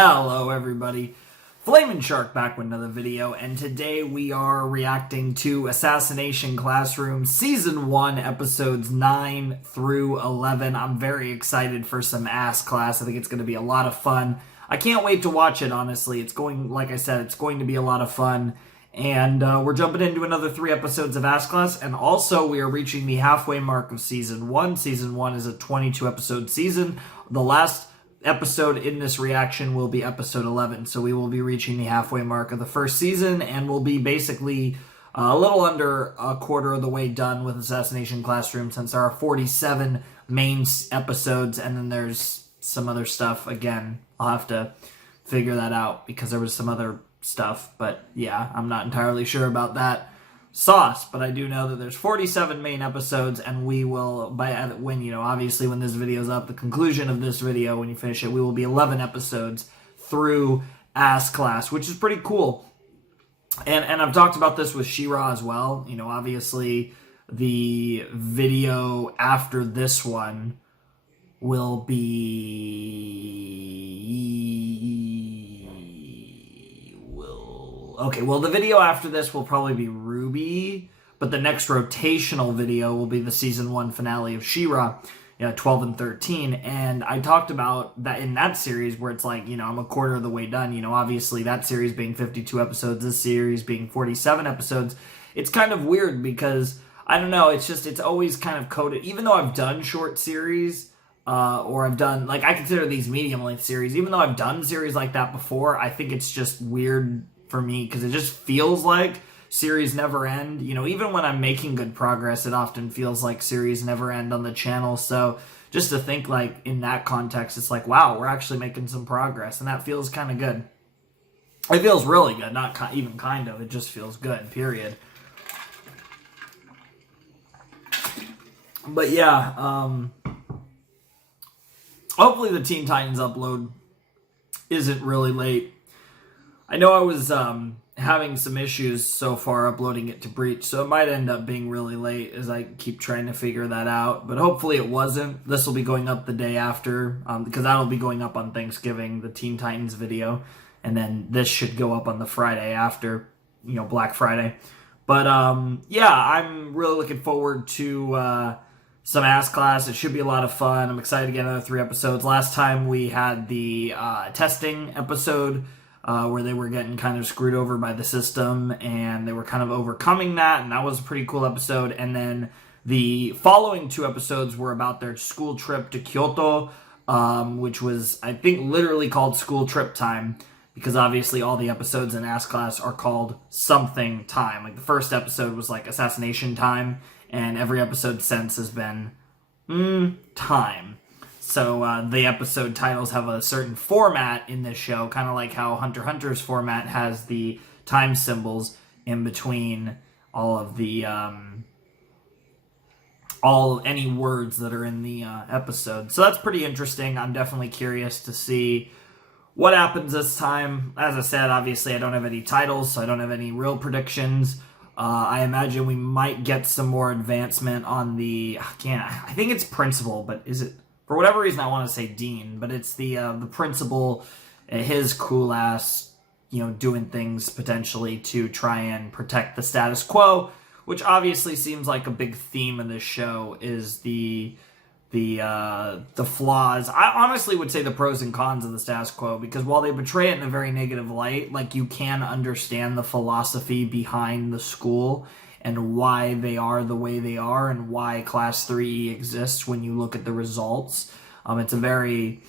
Hello everybody, Flamin' Shark back with another video, and today we are reacting to Assassination Classroom Season 1, Episodes 9 through 11. I'm very excited for some ass class. I think it's going to be a lot of fun. I can't wait to watch it, honestly. It's going, like I said, it's going to be a lot of fun. And we're jumping into another 3 episodes of Ass Class, and also we are reaching the halfway mark of Season 1. Season 1 is a 22-episode season. The last episode in this reaction will be episode 11, so we will be reaching the halfway mark of the first season, and we'll be basically a little under a quarter of the way done with Assassination Classroom, since there are 47 main episodes, and then there's some other stuff. Again, I'll have to figure that out, because there was some other stuff, but yeah, I'm not entirely sure about that sauce, but I do know that there's 47 main episodes, and we will, obviously when this video's up, the conclusion of this video, when you finish it, we will be 11 episodes through Ass Class, which is pretty cool. And I've talked about this with She-Ra as well. You know, obviously the video after this one will the video after this will probably be Ruby, but the next rotational video will be the Season 1 finale of She-Ra, 12 and 13, and I talked about that in that series where it's like, I'm a quarter of the way done, obviously that series being 52 episodes, this series being 47 episodes. It's kind of weird because, I don't know, it's always kind of coded, even though I've done short series, or I've done, I consider these medium-length series, even though I've done series like that before, I think it's just weird for me, because it just feels like series never end. Even when I'm making good progress, it often feels like series never end on the channel. So just to think, in that context, it's like, wow, we're actually making some progress, and that feels kind of good. It feels really good, not even kind of. It just feels good, period. But yeah, hopefully the Teen Titans upload isn't really late. I know I was having some issues so far uploading it to Breach, so it might end up being really late as I keep trying to figure that out. But hopefully it wasn't. This will be going up the day after, because that'll be going up on Thanksgiving, the Teen Titans video. And then this should go up on the Friday after, Black Friday. But yeah, I'm really looking forward to some Ass Class. It should be a lot of fun. I'm excited to get another 3 episodes. Last time we had the testing episode, where they were getting kind of screwed over by the system, and they were kind of overcoming that, and that was a pretty cool episode. And then the following 2 episodes were about their school trip to Kyoto, which was, I think, literally called School Trip Time, because obviously all the episodes in Ass Class are called something time. The first episode was Assassination Time, and every episode since has been time. So the episode titles have a certain format in this show, kind of like how Hunter x Hunter's format has the time symbols in between all of the any words that are in the episode. So that's pretty interesting. I'm definitely curious to see what happens this time. As I said, obviously I don't have any titles, so I don't have any real predictions. I imagine we might get some more advancement on the, I think it's principal, but is it? For whatever reason, I want to say Dean, but it's the principal, his cool ass, doing things potentially to try and protect the status quo, which obviously seems like a big theme of this show is the flaws. I honestly would say the pros and cons of the status quo, because while they portray it in a very negative light, you can understand the philosophy behind the school and why they are the way they are, and why Class 3E exists when you look at the results. It's a very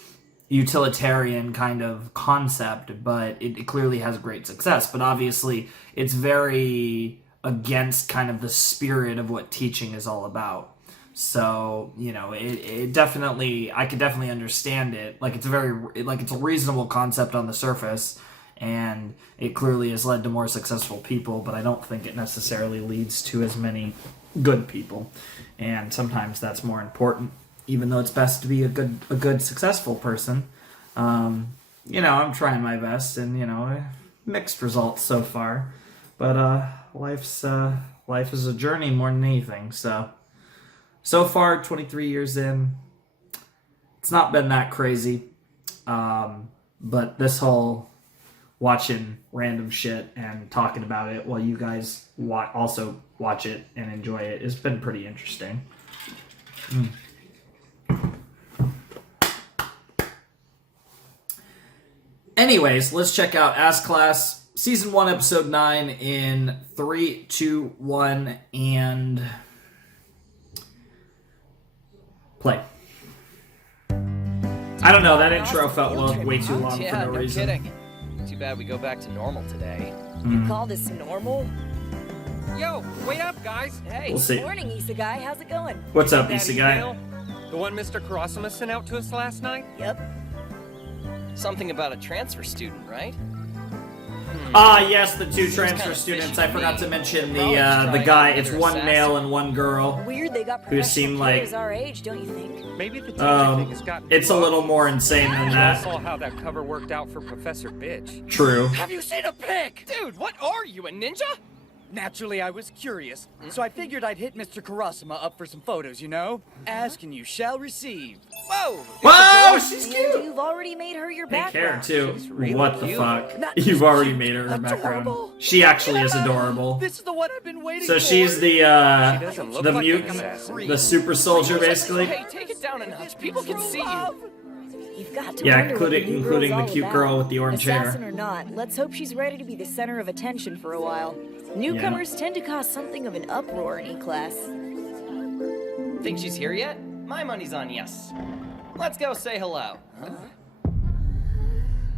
utilitarian kind of concept, but it clearly has great success. But obviously, it's very against kind of the spirit of what teaching is all about. So, it definitely, I could definitely understand it. It's it's a reasonable concept on the surface, and it clearly has led to more successful people, but I don't think it necessarily leads to as many good people. And sometimes that's more important, even though it's best to be a good successful person. I'm trying my best, and, mixed results so far. But life is a journey more than anything, so far, 23 years in, it's not been that crazy. But this whole watching random shit and talking about it while you guys also watch it and enjoy it has been pretty interesting. Anyways, let's check out Ass Class Season 1, Episode 9 in 3, 2, 1, and play. I don't know, that intro felt way too long for no reason. Kidding. Too bad we go back to normal today. You call this normal? Yo, wait up, guys. Hey, We'll see. morning, Isegai. How's it going? What's up, That Isegai? email? The one Mr. Kurasuma sent out to us last night? Yep. Something about a transfer student, right? Ah, yes, the two Seems transfer kinda students. fishy I to forgot me. to mention They're probably the trying guy. to It's get one their male assassin. and one girl. Weird they got Who seem professional like- players our age, don't you think? Maybe the teacher thing has gotten It's too a little obvious. more insane than We all that. saw how that cover worked out for Professor Bitch. True. Have you seen a pic? Dude, what are you, a ninja? Naturally, I was curious, so I figured I'd hit Mr. Kurasuma up for some photos, you know? Ask and you shall receive. Whoa! Whoa, she's And cute. you've already made her your Pink hair background. too. She's really What the cute. fuck? Not You've just already cute, made her background. adorable. She actually is adorable. This is the one I've been waiting So for. she's the She doesn't look like an mutant, assassin. the super soldier, basically. Hey, take it down a notch. People can see you. You've got to Yeah, wonder what the new including girl's the all cute about. girl with the orange hair. Assassin or not, let's hope she's ready to be the center of attention for a while. Newcomers tend to cause something of an uproar in E-Class. Think she's here yet? My money's on yes. Let's go say hello.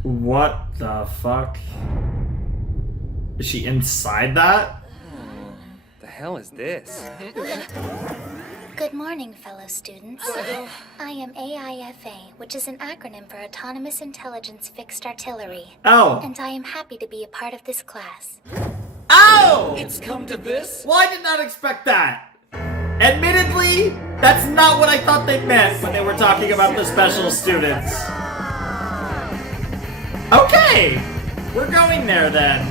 What the fuck? Is she inside that? The hell is this? Good morning, fellow students. I am AIFA, which is an acronym for Autonomous Intelligence Fixed Artillery, Oh. and I am happy to be a part of this class. Oh! It's come to this? Well, I did not expect that. Admittedly, that's not what I thought they meant when they were talking about the special students. Okay, we're going there then.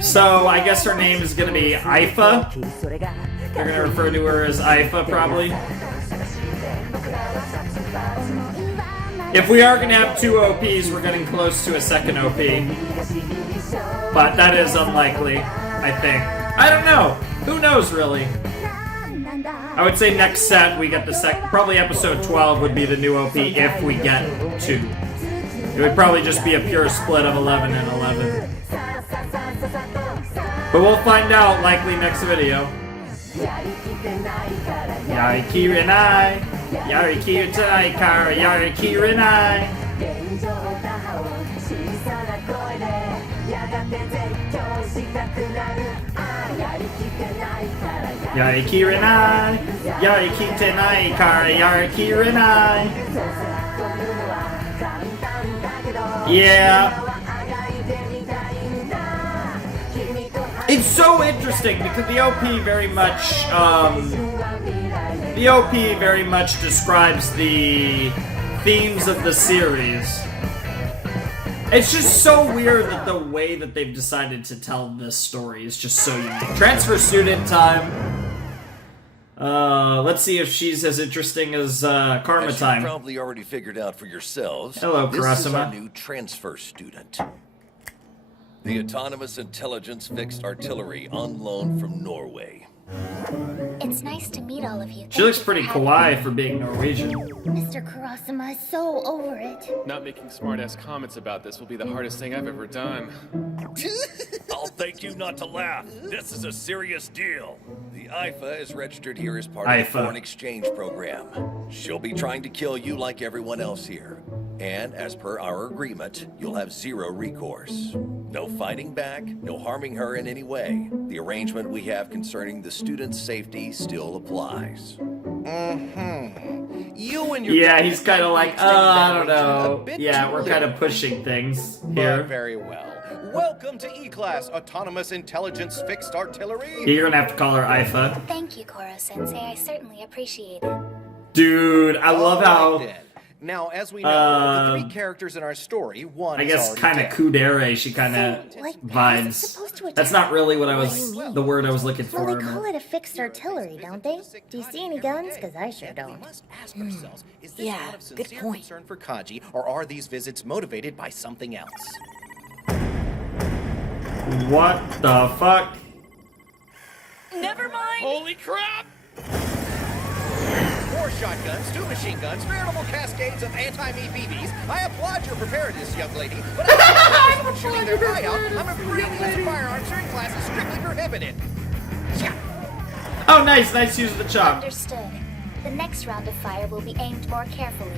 So I guess her name is gonna be Ifa. They're gonna refer to her as Ifa, probably. If we are gonna have two OPs, we're getting close to a second OP. But that is unlikely, I think. I don't know. Who knows, really? I would say next set we get the probably episode 12 would be the new OP if we get two. It would probably just be a pure split of 11 and 11. But we'll find out likely next video. Yariki Renai, Yariki Utai Kara, Yariki Renai. Yariki Renai, Yariki Tenai Kara, Yariki Renai. Yeah. It's so interesting because the OP very much describes the themes of the series. It's just so weird that the way that they've decided to tell this story is just so unique. Transfer student time. Let's see if she's as interesting as Karma As time. you probably already figured out for yourselves, Hello, this is our Kurasuma. new transfer student. The Autonomous Intelligence Fixed Artillery on loan from Norway. It's nice to meet all of you. She Thank looks you pretty for having kawaii for being Norwegian. me. Mr. Kurasuma is so over it. Not making smart-ass comments about this will be the hardest thing I've ever done. I'll thank you not to laugh. This is a serious deal. The IFA is registered here as part of IFA. the foreign exchange program. She'll be trying to kill you like everyone else here. And as per our agreement, you'll have zero recourse. No fighting back, no harming her in any way. The arrangement we have concerning the student's safety still applies. You and your Yeah, he's kind of like, I don't know. A bit Yeah, too we're kind of liberal. pushing things But here. very well. Welcome to E-Class Autonomous Intelligence Fixed Artillery. You're gonna have to call her Ifa. Thank you, Koro Sensei. I certainly appreciate it. Dude, I love All how right, then. Now, as we know, the three characters in our story, one I is guess already kind of dead. kudere, she kind of vibes. That's not really what I was, the word I was looking for. Well, they call it a fixed artillery, don't they? Do you see any guns? Because I sure don't. We must ask ourselves, is this Yeah, out of good sincere point. concern for Kaji, or are these visits motivated by something else? What the fuck? Never mind! Holy crap! 4 shotguns, 2 machine guns, veritable cascades of anti-me BBs. I applaud your preparedness, young lady, but I'm not shooting their eye out. I'm afraid the use of firearms during class is strictly prohibited. Yeah. Oh, nice use of the chop. Understood. The next round of fire will be aimed more carefully.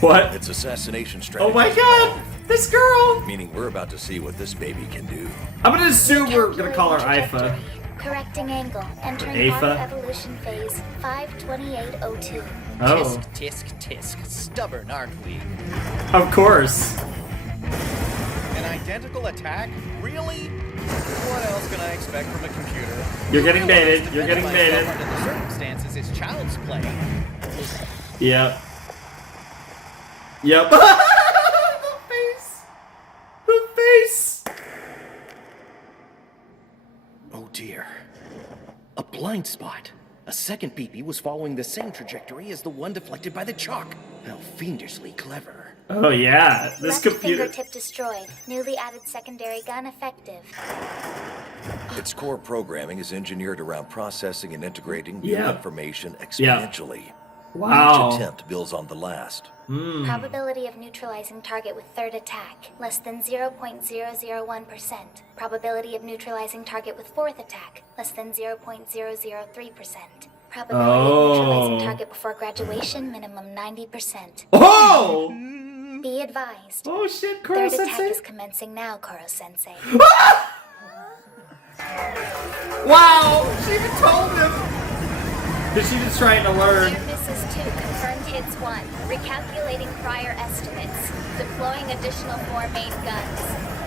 What? It's assassination strategy. Oh my god! This girl! Meaning we're about to see what this baby can do. I'm gonna assume we're gonna call her Ifa. Correcting angle. Entering Ifa? evolution phase 52802. Oh. Tisk, tisk, tisk. Stubborn, aren't we? Of course. An identical attack? Really? What else can I expect from a computer? You're getting Realize baited. You're getting defending baited. myself under the circumstances is child's play. Yep. Yep. The face. The face. Oh dear. A blind spot. A second BB was following the same trajectory as the one deflected by the chalk. How fiendishly clever. Oh yeah, this Left computer. fingertip destroyed. Newly added secondary gun effective. Its core programming is engineered around processing and integrating new Yeah. information exponentially. Wow. Each attempt builds on the last. Probability of neutralizing target with third attack, less than 0.001%. Probability of neutralizing target with fourth attack, less than 0.003%. Probability of neutralizing target before graduation, minimum 90%. Oh! Be advised. Oh shit, Koro Third attack Sensei. is commencing now, Koro Sensei. Wow! She even told him. Because she was trying to learn. Near misses 2, confirmed hits 1. Recalculating prior estimates. Deploying additional 4 main guns.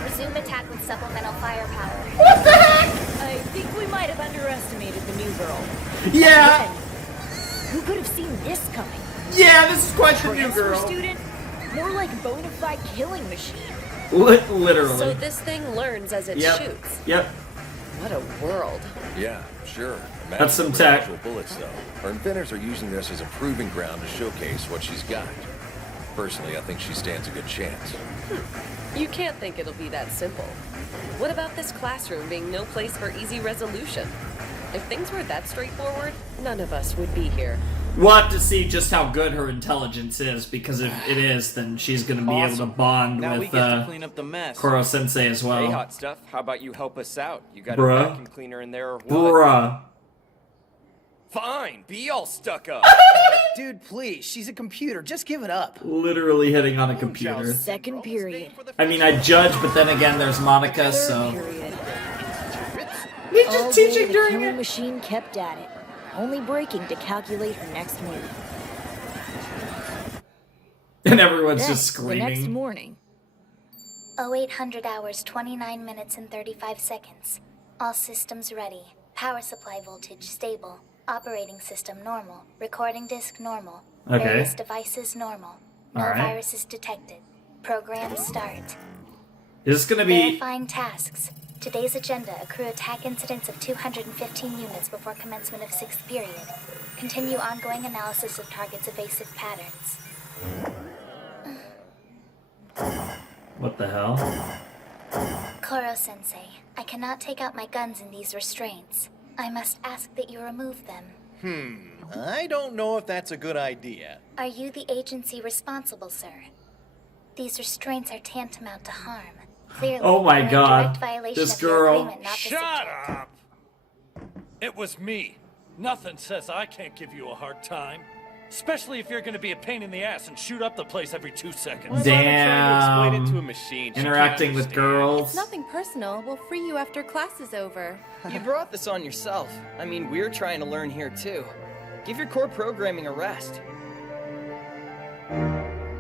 Resume attack with supplemental firepower. What the heck? I think we might have underestimated the new girl. Yeah. Who could have seen this coming? Yeah, this is quite the new Transfer girl. student? More like bona fide killing machine. Literally. So this thing learns as it Yep. shoots. Yep. What a world. Yeah, sure. That's some Imagine tech. actual bullets, though. Our inventors are using this as a proving ground to showcase what she's got. Personally, I think she stands a good chance. You can't think it'll be that simple. What about this classroom being no place for easy resolution? If things were that straightforward, none of us would be here. We'll have to see just how good her intelligence is, because if it is, then she's going to be able to bond Now we with get to clean up the mess. Koro Sensei as well. Hey, hot stuff. How about you help us out? You got Bruh. a vacuum cleaner in there or what? Bruh. Fine. Be all stuck up. Dude, please, she's a computer. Just give it up. Literally hitting on a computer. Second period. I mean, I judge, but then again, there's Monica, so... Period. He's All just day, teaching the during killing it. machine kept at it, only breaking to calculate her next move. And everyone's Then, just the next screaming. morning, 0800 hours, 29 minutes and 35 seconds. All systems ready. Power supply voltage stable. Operating system normal. Recording disk normal. Okay. Various devices normal. No Alright. viruses detected. Program start. Is this gonna be... Verifying tasks. Today's agenda: accrue attack incidents of 215 units before commencement of 6th period. Continue ongoing analysis of target's evasive patterns. What the hell? Koro Sensei, I cannot take out my guns in these restraints. I must ask that you remove them. I don't know if that's a good idea. Are you the agency responsible, sir? These restraints are tantamount to harm. Clearly, Oh my you're in God. direct violation This of your girl. agreement not to Shut subject- up! It was me. Nothing says I can't give you a hard time. Especially if you're gonna be a pain in the ass and shoot up the place every 2 seconds. Explain it to a Damn. machine. She Interacting can't with understand. girls. Nothing personal. We'll free you after class is over. You brought this on yourself. I mean, we're trying to learn here too. Give your core programming a rest.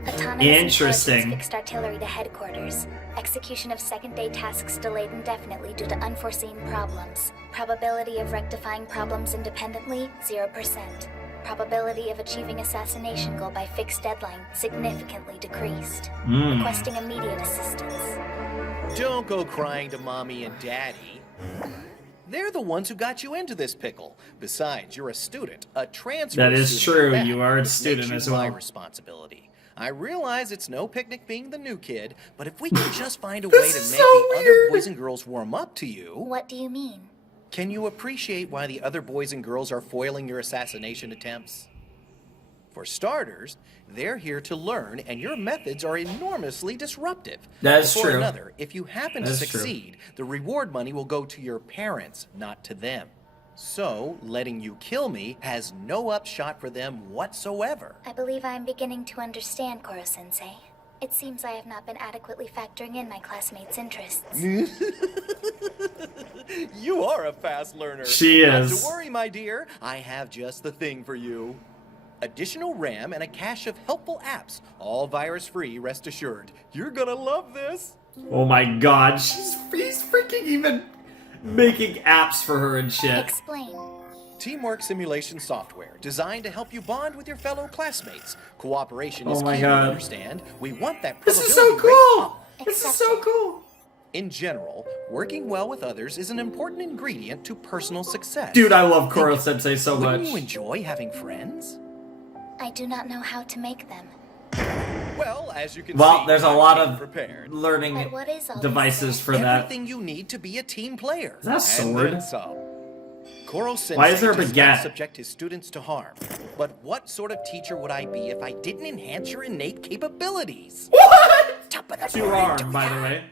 Autonomous Interesting. intelligence fixed artillery to headquarters. Execution of second-day tasks delayed indefinitely due to unforeseen problems. Probability of rectifying problems independently, 0%. Probability of achieving assassination goal by fixed deadline significantly decreased. Requesting immediate assistance. Don't go crying to Mommy and Daddy. They're the ones who got you into this pickle. Besides, you're a student, a transfer That is student. true. That You are a makes student you as my well. responsibility. I realize it's no picnic being the new kid, but if we can just find a way to make is the so other weird. boys and girls warm up to you, What do you mean? can you appreciate why the other boys and girls are foiling your assassination attempts? For starters, they're here to learn, and your methods are enormously disruptive. That is For true. another, if you happen to That is true. succeed, the reward money will go to your parents, not to them. So, letting you kill me has no upshot for them whatsoever. I believe I am beginning to understand, Koro-sensei. It seems I have not been adequately factoring in my classmates' interests. You are a fast learner. She Not is. to worry, my dear. I have just the thing for you. Additional RAM and a cache of helpful apps. All virus-free, rest assured. You're gonna love this. Oh my god, he's freaking even making apps for her and shit. Explain. Teamwork simulation software designed to help you bond with your fellow classmates. Cooperation is Oh my key, God. you understand. We want that This is probability so rate cool! up. This is so cool! In general, working well with others is an important ingredient to personal success. Dude, I love Koro-sensei so much. Wouldn't you enjoy having friends? I do not know how to make them. Well, as you can Well, see, there's a I lot came of prepared. learning But what is all this devices stuff? for that. Everything you need to be a team player. Is that a And sword? then some. Koro-sensei Why is there a does baguette? not subject his students to harm. But what sort of teacher would I be if I didn't enhance your innate capabilities? What? Top of the Two arm, by the way.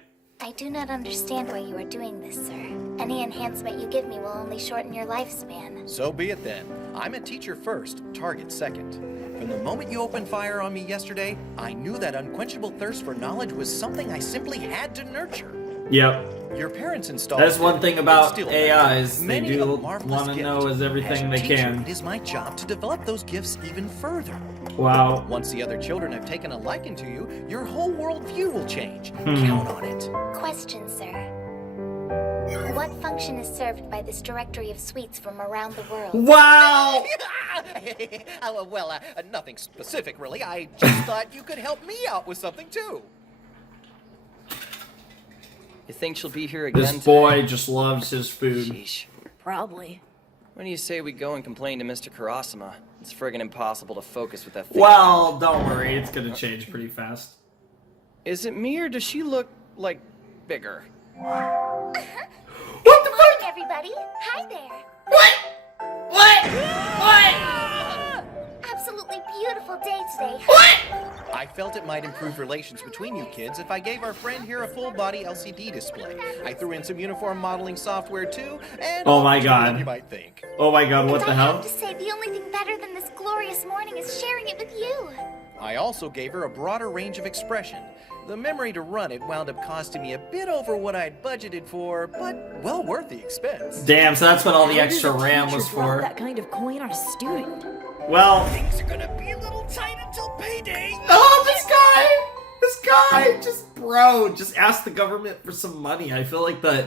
I do not understand why you are doing this, sir. Any enhancement you give me will only shorten your lifespan. So be it then. I'm a teacher first, target second. From the moment you opened fire on me yesterday, I knew that unquenchable thirst for knowledge was something I simply had to nurture. Yep. Your parents installed That's one it, thing but about still, AIs. They many do a marvelous want to gift. know is everything As a they teacher, can. It is my job to develop those gifts even further. Wow. Once the other children have taken a liking to you, your whole worldview will change. Hmm. Count on it. Question, sir. What function is served by this directory of suites from around the world? Wow! Nothing specific, really. I just thought you could help me out with something, too. You think she'll be here again? This boy just loves his food. Sheesh. Probably. When do you say we go and complain to Mr. Kurasama? It's friggin' impossible to focus with that thing. Well, don't worry. It's gonna change pretty fast. Is it me or does she look, like, bigger? What the Good morning, everybody. Hi there. Absolutely beautiful day today. I felt it might improve relations between you kids if I gave our friend here a full-body LCD display. I threw in some uniform modeling software, too, and... Oh my than God. you might think. Oh my god, what And the I hell? have to say, the only thing better than this glorious morning is sharing it with you. I also gave her a broader range of expression. The memory to run it wound up costing me a bit over what I'd budgeted for, but well worth the expense. Damn, so that's what all the How does extra a RAM teacher was drop for. that kind of coin on a student? Well, Things are gonna be a little tight until payday. oh, this guy, just ask the government for some money. I feel like that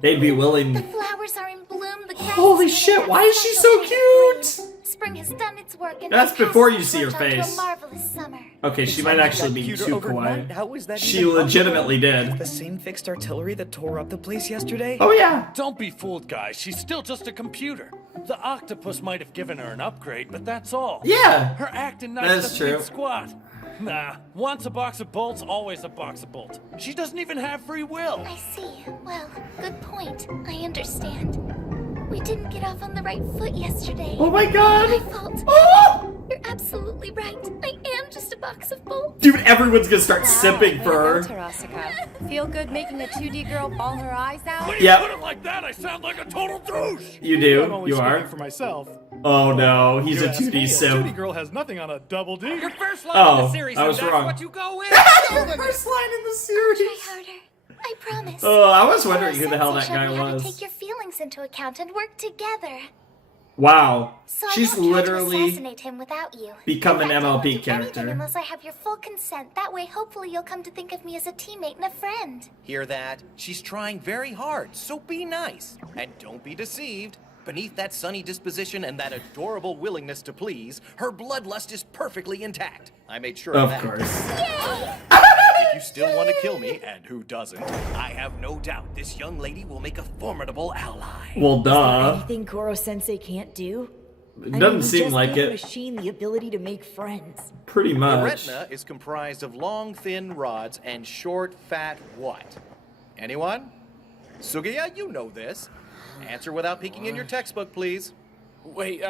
they'd be The willing. flowers are in bloom. The grass Holy is shit, turning why that is she special so shade of green. cute? Spring has done its work, and That's my before past you see her has turned onto face. a marvelous summer. Okay, she might actually be Cuter too overnight? kawaii. How was that She even legitimately did. The same fixed artillery that tore up the place yesterday? Oh yeah. Don't be fooled, guys. She's still just a computer. The octopus might have given her an upgrade, but that's all. Yeah. Her acting That nice is doesn't mean true. squat. Nah, once a box of bolts, always a box of bolts. She doesn't even have free will. I see. Well, good point. I understand. We didn't get off on the right foot yesterday. Oh my god. My fault. Oh! You're absolutely right. I am just a box of bolts. Dude, everyone's gonna start sipping for her. Feel good making a 2D girl bawl her eyes out? When Yep. you put it like that, I sound like a total douche. You I'm do. only You speaking are. for myself. Oh no, he's You a ask me, 2D a 2D sim. girl has nothing on a double D. Your first line Oh, in the series, I was and that's wrong. what you go with. First line in the Try series. harder. I promise. Oh, I was wondering who the hell Sensei that showed guy me how to was. take your feelings into account and work together. Wow. So She's I won't try to literally assassinate him without you. become In an fact, I won't MLP do anything character. unless I have your full consent. That way, hopefully, you'll come to think of me as a teammate and a friend. Hear that? She's trying very hard, so be nice. And don't be deceived. beneath that sunny disposition and that adorable willingness to please, her bloodlust is perfectly intact. I made sure of that. Of course. If you still want to kill me, and who doesn't, I have no doubt this young lady will make a formidable ally. Well, duh. Anything Koro Sensei can't do? It doesn't he seem just like gave it. Machine the ability to make friends. Pretty The much. retina is comprised of long, thin rods and short, fat what? Anyone? Sugaya, you know this. Answer without peeking in your textbook, please. Wait,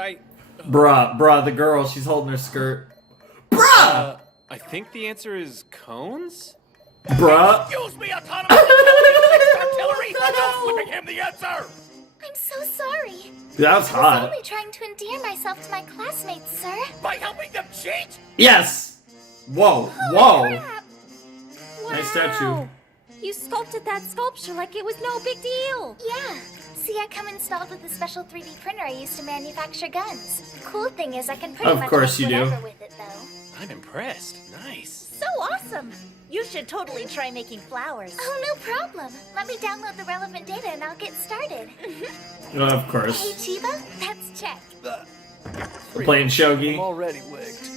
Bruh, the girl, she's holding her skirt. Bruh! I think the answer is cones? Bruh. Excuse me, autonomous artillery! No flipping him the answer! I'm so sorry. That was I was hot. only trying to endear myself to my classmates, sir. By helping them cheat? Yes! Whoa, whoa. Nice statue. Wow. You sculpted that sculpture like it was no big deal. Yeah. See, I come installed with a special 3D printer I use to manufacture guns. The cool thing is I can pretty Of much course make you do. whatever with it, though. I'm impressed. Nice. So awesome. You should totally try making flowers. Oh, no problem. Let me download the relevant data and I'll get started. Of Hey, course. Chiba, that's check. Playing shogi. I'm already licked.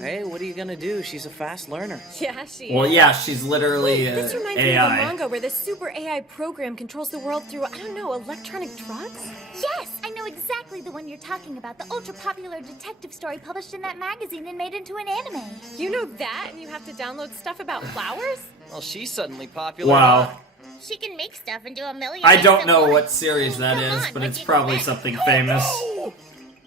Hey, what are you gonna do? She's a fast learner. Yeah, she Well, is. yeah, she's literally This reminds me of a AI. manga where this super AI program controls the world through, I don't know, electronic drugs? Yes, I know exactly the one you're talking about. The ultra-popular detective story published in that magazine and made into an anime. You know that, and you have to download stuff about flowers? Well, she's suddenly popular. Wow. She can make stuff and do a million I things don't at know once. what series that Come is, on, but what it's you probably expect? something famous.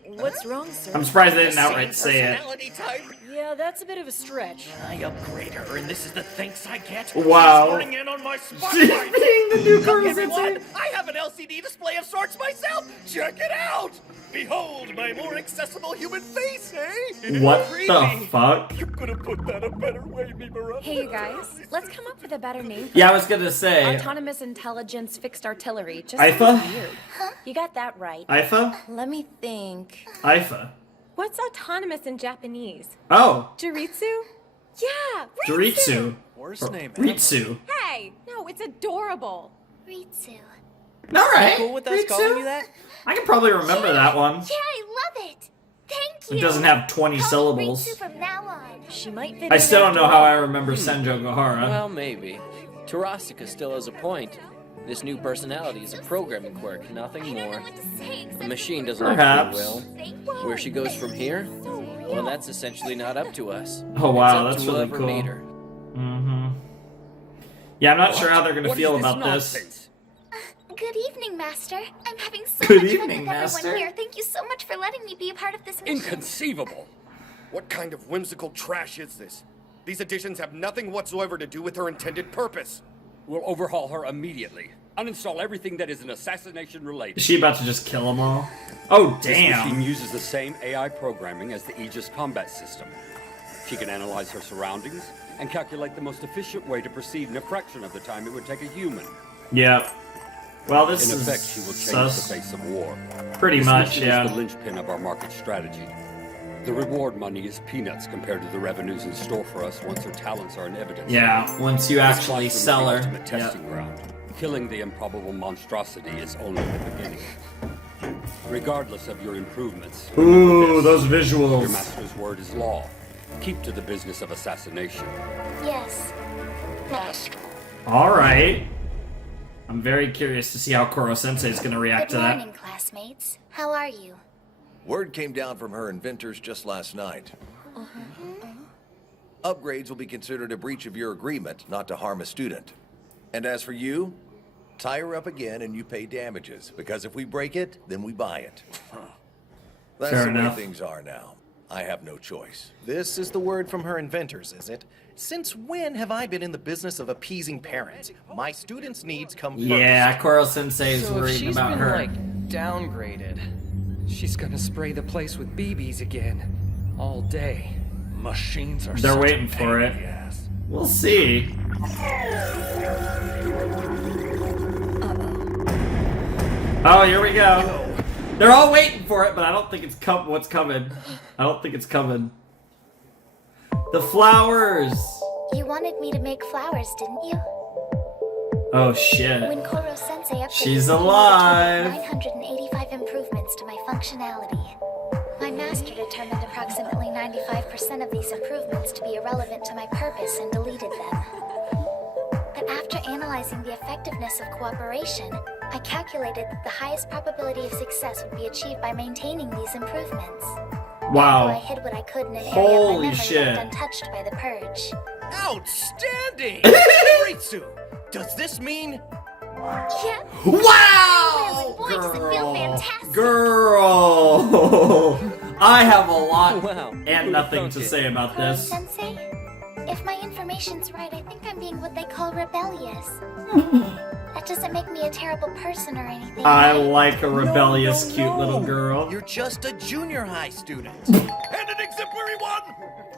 What's wrong, sir? I'm surprised they didn't outright say it. Personality type? Yeah, that's a bit of a stretch. I upgrade her, and this is the thanks I get. Wow. She's running in on my She's spotlight. being the new Look, Koro everyone, Sensei. I have an LCD display of sorts myself. Check it out. Behold my more accessible human face, eh? What the fuck? You could have put that a better way, Mimura. Hey, you guys, let's come up with a better name. Yeah, I was gonna say. Autonomous Intelligence Fixed Artillery. Just IFA? sounds weird. You got that right. IFA? Let me think. IFA. What's autonomous in Japanese? Oh, Ritsu? Yeah, Ritsu. Worst name ever. Ritsu. Hey, no, it's adorable. Ritsu. Alright. Cool with us calling you that? I can probably remember that one. Yeah, I love it. Thank you. It doesn't have 20 Call me syllables. Ritsu from now on. She might fit I in still don't after know how all. I remember Senjo Gohara. Well, maybe. Tarasika still has a point. This new personality is a programming quirk, nothing more. The machine doesn't have free will. Where she goes from here? Well, that's essentially not up to us. Oh wow, It's up that's to really whoever cool. made her. Mm-hmm. Yeah, I'm not sure how they're gonna feel about this. Good evening, Master. I'm having so Good much evening, fun with Master. everyone here. Thank you so much for letting me be a part of this mission. Inconceivable. What kind of whimsical trash is this? These additions have nothing whatsoever to do with her intended purpose. We'll overhaul her immediately. Uninstall everything that is an assassination related. Is she about to just kill them all? Oh, This machine damn. uses the same AI programming as the Aegis combat system. She can analyze her surroundings and calculate the most efficient way to proceed in a fraction of the time it would take a human. Yep. Well, this In is effect, she will change sus. the face of war. Pretty This much, mission yeah. is the linchpin of our market strategy. The reward money is peanuts compared to the revenues in store for us once her talents are in evidence. Yeah, once you This actually classroom is sell the her. ultimate testing ground. Killing the improbable monstrosity is only the beginning. Regardless of your improvements, Ooh, those your visuals. master's word is law. Keep to the business of assassination. Yes, Master. Alright. I'm very curious to see how Koro Sensei is gonna react Good to that. morning, classmates. How are you? Word came down from her inventors just last night. Upgrades will be considered a breach of your agreement not to harm a student. And as for you, tie her up again and you pay damages, because if we break it, then we buy it. That's Fair the enough. way things are now. I have no choice. This is the word from her inventors, is it? Since when have I been in the business of appeasing parents? My students' needs come first. Yeah, Koro Sensei is So if worried she's about been, her. like, downgraded, she's gonna spray the place with BBs again. All day. Machines are They're such a waiting pain for in it. the ass. We'll see. Oh, here we go. They're all waiting for it, but I don't think it's what's coming. I don't think it's coming. The flowers. You wanted me to make flowers, didn't you? Oh shit. When Koro Sensei upgraded She's me, alive. I determined 985 improvements to my functionality. My master determined approximately 95% of these improvements to be irrelevant to my purpose and deleted them. But after analyzing the effectiveness of cooperation, I calculated that the highest probability of success would be achieved by maintaining these improvements. Wow. Though I hid what I could in an area of Holy my memory shit. left untouched by the purge. Outstanding! Ritsu, does this mean... Yeah. Wow! Boy, does it feel fantastic. Girl! I have a lot Wow. and nothing to say about Koro this. Sensei, if my information's right, I think I'm being what they call rebellious. That doesn't make me a terrible person or anything. I right? like a rebellious, cute little girl. You're just a junior high student. And an exemplary one!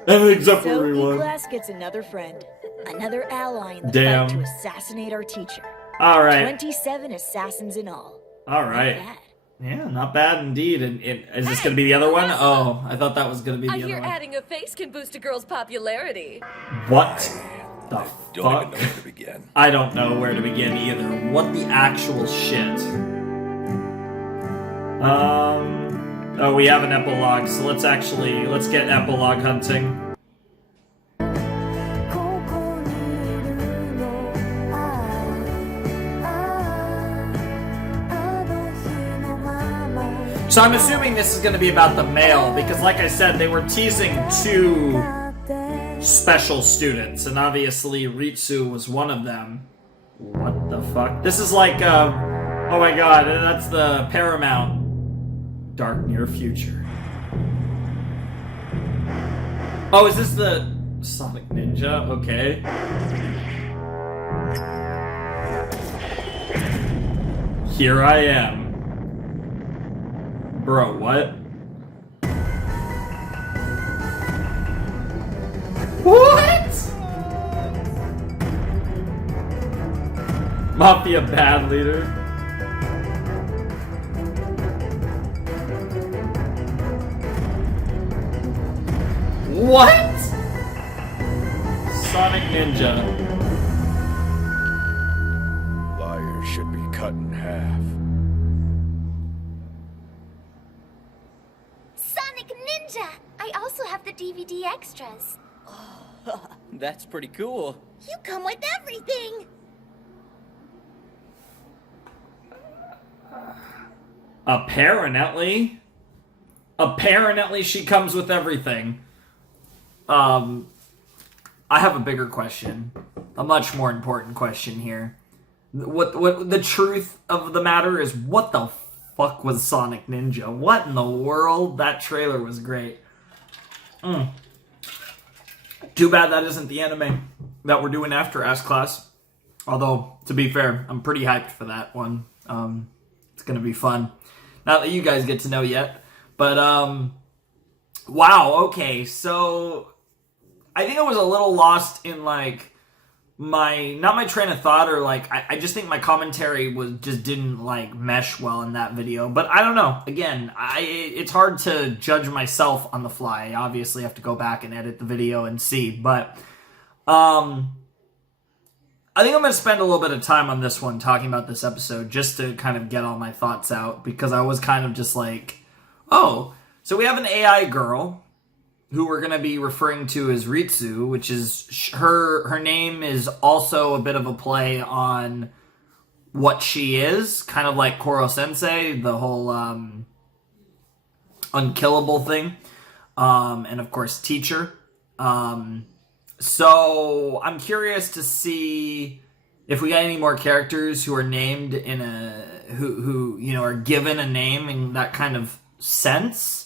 An So exemplary one. E-Class gets another friend. Another ally in the Damn. fight to assassinate our teacher. Alright. 27 assassins in all. Alright. Not bad. Yeah, not bad indeed. And is this going to be the other one? Oh, I thought that was going to be I the hear other one. adding a face can boost a girl's popularity. What the Don't fuck? even know where to begin. I don't know where to begin either. What the actual shit? Oh, we have an epilogue, so let's get epilogue hunting. So I'm assuming this is going to be about the male, because like I said, they were teasing 2 special students, and obviously Ritsu was one of them. What the fuck? This is like, oh my god, that's the Paramount Dark Near Future. Oh, is this the Sonic Ninja? Okay. Here I am. Bro, what? What? Mafia bad leader. What? Sonic Ninja. Liars should be cut in half. Sonic Ninja! I also have the DVD extras. That's pretty cool. You come with everything! Apparently. Apparently she comes with everything. I have a bigger question. A much more important question here. What the truth of the matter is, what the fuck was Sonic Ninja? What in the world? That trailer was great. Too bad that isn't the anime that we're doing after Ask Class. Although, to be fair, I'm pretty hyped for that one. It's gonna be fun. Not that you guys get to know yet. But, wow, okay, so I think I was a little lost in, like, not my train of thought, or, like, I just think my commentary just didn't, like, mesh well in that video. But I don't know. Again, it's hard to judge myself on the fly. I obviously have to go back and edit the video and see. But, I think I'm going to spend a little bit of time on this one, talking about this episode, just to kind of get all my thoughts out, because I was kind of just like, oh, so we have an AI girl who we're going to be referring to as Ritsu, which is her name is also a bit of a play on what she is, kind of like Koro Sensei, the whole unkillable thing, and of course teacher. So I'm curious to see if we got any more characters who are named in who you know are given a name in that kind of sense.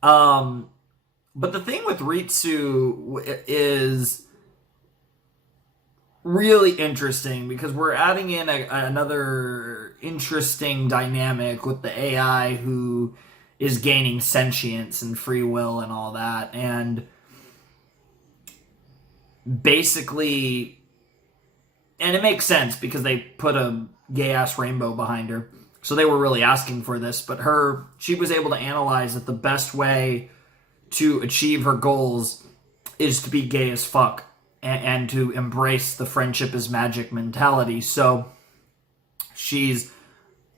But the thing with Ritsu is really interesting because we're adding in another interesting dynamic with the AI who is gaining sentience and free will and all that, and basically, and it makes sense because they put a gay-ass rainbow behind her. So they were really asking for this, but she was able to analyze that the best way to achieve her goals is to be gay as fuck. and to embrace the friendship is magic mentality. So she's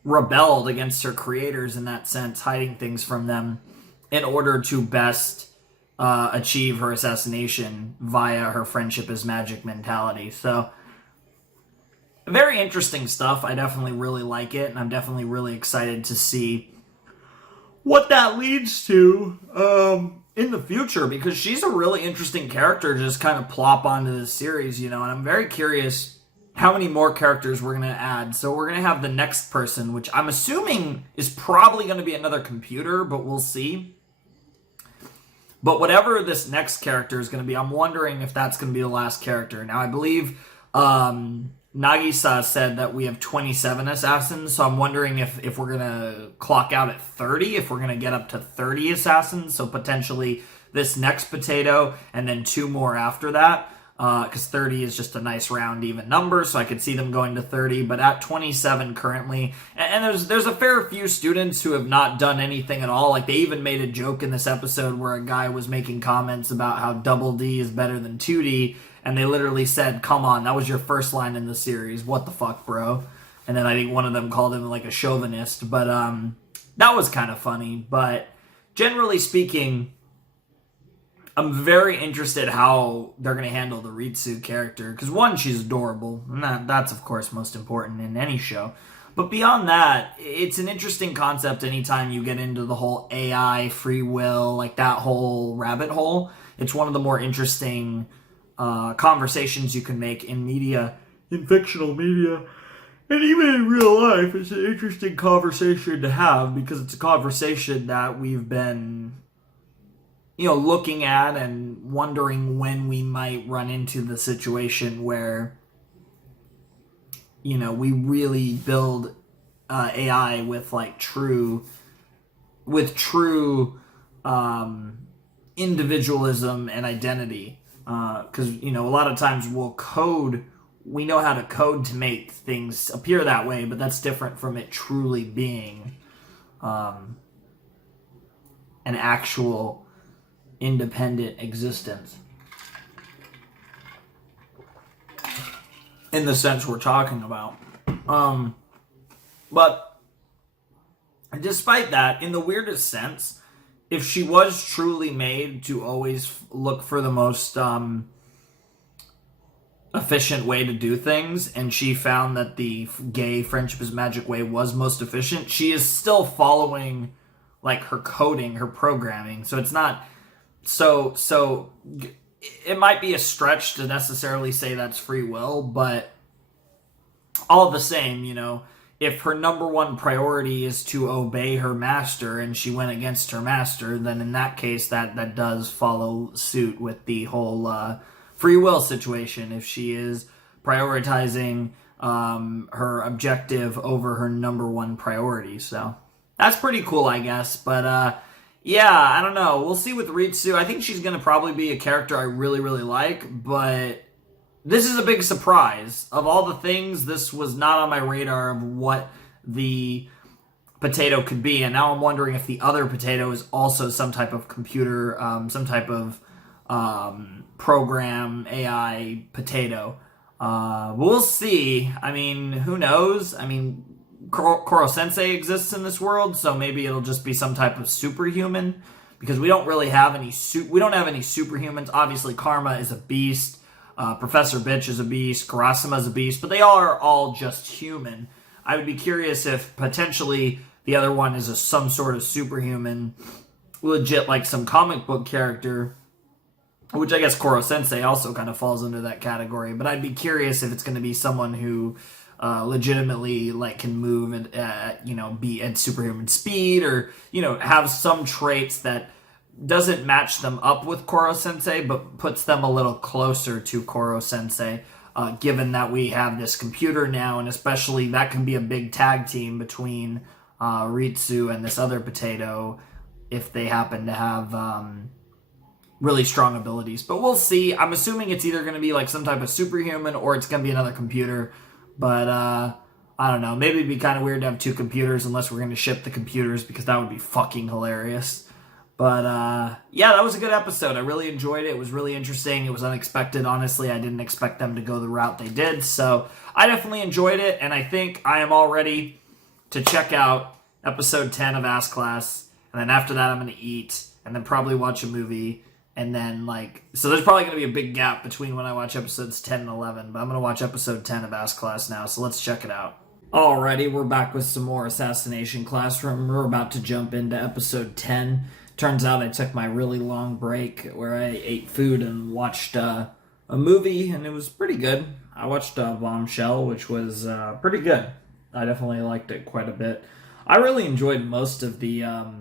rebelled against her creators in that sense, hiding things from them in order to best achieve her assassination via her friendship is magic mentality. So very interesting stuff. I definitely really like it, and I'm definitely really excited to see what that leads to in the future, because she's a really interesting character to just kind of plop onto this series, and I'm very curious how many more characters we're going to add. So we're going to have the next person, which I'm assuming is probably going to be another computer, but we'll see. But whatever this next character is going to be, I'm wondering if that's going to be the last character. Now, I believe Nagisa said that we have 27 assassins, so I'm wondering if we're going to clock out at 30, if we're going to get up to 30 assassins, so potentially this next potato and then 2 more after that, because 30 is just a nice round even number, so I could see them going to 30, but at 27 currently, and there's a fair few students who have not done anything at all. Like, they even made a joke in this episode where a guy was making comments about how double D is better than 2D, and they literally said, come on, that was your first line in the series, what the fuck, bro? And then I think one of them called him like a chauvinist, but that was kind of funny. But generally speaking, I'm very interested how they're going to handle the Ritsu character, because one, she's adorable, and that's of course most important in any show. But beyond that, it's an interesting concept anytime you get into the whole AI, free will, like that whole rabbit hole. It's one of the more interesting conversations you can make in media, in fictional media, and even in real life. It's an interesting conversation to have, because it's a conversation that we've been looking at and wondering when we might run into the situation where, we really build AI with true individualism and identity. Because, a lot of times we know how to code to make things appear that way, but that's different from it truly being an actual independent existence in the sense we're talking about. But despite that, in the weirdest sense, if she was truly made to always look for the most efficient way to do things, and she found that the gay friendship is magic way was most efficient, she is still following her coding, her programming. So it's not so it might be a stretch to necessarily say that's free will, but all the same, if her number one priority is to obey her master and she went against her master, then in that case that does follow suit with the whole free will situation, if she is prioritizing her objective over her number one priority. So that's pretty cool, I guess. But yeah, I don't know. We'll see with Ritsu. I think she's going to probably be a character I really, really like, but this is a big surprise. Of all the things, this was not on my radar of what the potato could be, and now I'm wondering if the other potato is also some type of computer, some type of program, AI potato. We'll see. I mean, who knows? I mean, Koro Sensei exists in this world, so maybe it'll just be some type of superhuman, because we don't really have any superhumans. Obviously, Karma is a beast. Professor Bitch is a beast. Karasuma is a beast, but they are all just human. I would be curious if potentially the other one is some sort of superhuman, legit like some comic book character, which I guess Koro Sensei also kind of falls into that category. But I'd be curious if it's going to be someone who legitimately can move and be at superhuman speed, or have some traits that doesn't match them up with Koro Sensei, but puts them a little closer to Koro Sensei, given that we have this computer now, and especially that can be a big tag team between Ritsu and this other potato if they happen to have really strong abilities. But we'll see. I'm assuming it's either going to be some type of superhuman or it's going to be another computer. But I don't know. Maybe it'd be kind of weird to have 2 computers unless we're going to ship the computers, because that would be fucking hilarious. But, yeah, that was a good episode. I really enjoyed it. It was really interesting. It was unexpected, honestly. I didn't expect them to go the route they did. So I definitely enjoyed it, and I think I am all ready to check out episode 10 of Ass Class. And then after that, I'm going to eat, and then probably watch a movie. And then, so there's probably going to be a big gap between when I watch episodes 10 and 11. But I'm going to watch episode 10 of Ass Class now, so let's check it out. Alrighty, we're back with some more Assassination Classroom. We're about to jump into episode 10. Turns out I took my really long break where I ate food and watched a movie, and it was pretty good. I watched Bombshell, which was pretty good. I definitely liked it quite a bit. I really enjoyed most of the... I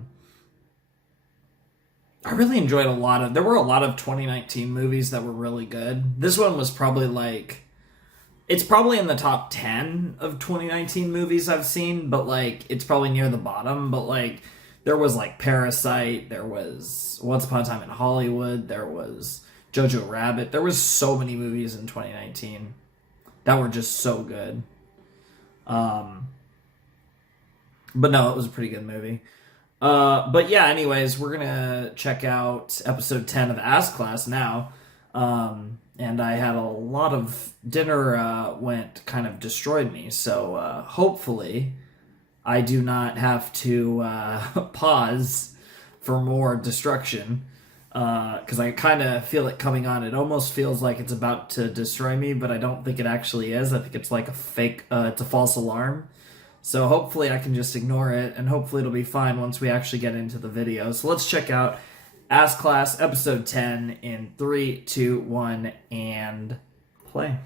really enjoyed a lot of... There were a lot of 2019 movies that were really good. This one was probably it's probably in the top 10 of 2019 movies I've seen, but it's probably near the bottom, but there was Parasite, there was Once Upon a Time in Hollywood, there was Jojo Rabbit. There was so many movies in 2019 that were just so good. But no, it was a pretty good movie. But yeah, anyways, we're gonna check out episode 10 of Ass Class now. And I had a lot of dinner kind of destroyed me, so hopefully I do not have to pause for more destruction, because I kind of feel it coming on. It almost feels like it's about to destroy me, but I don't think it actually is. I think it's like a fake, it's a false alarm. So hopefully I can just ignore it, and hopefully it'll be fine once we actually get into the video. So let's check out Ass Class episode 10 in 3, 2, 1, and play.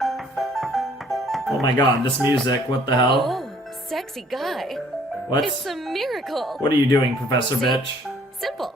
Oh my god, this music, what the hell? Oh, sexy guy. What? It's a miracle. What are you doing, Professor Bitch? Simple.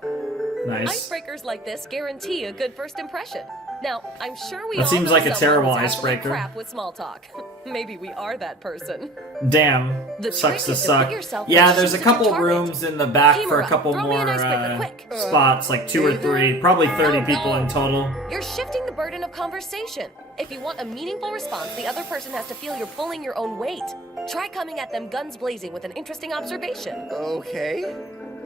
Nice. Icebreakers like this guarantee a good first impression. Now, I'm sure we That all seems know like a someone terrible who's actually icebreaker. crap with small talk. Maybe we are that person. Damn. The Sucks trick to is to suck. put yourself Yeah, in the there's a shoes of your couple target. rooms in the back for a Kimura, couple throw me more an icebreaker, quick. spots, like 2 or 3, probably 30 people in total. You're shifting the burden of conversation. If you want a meaningful response, the other person has to feel you're pulling your own weight. Try coming at them guns blazing with an interesting observation. Okay.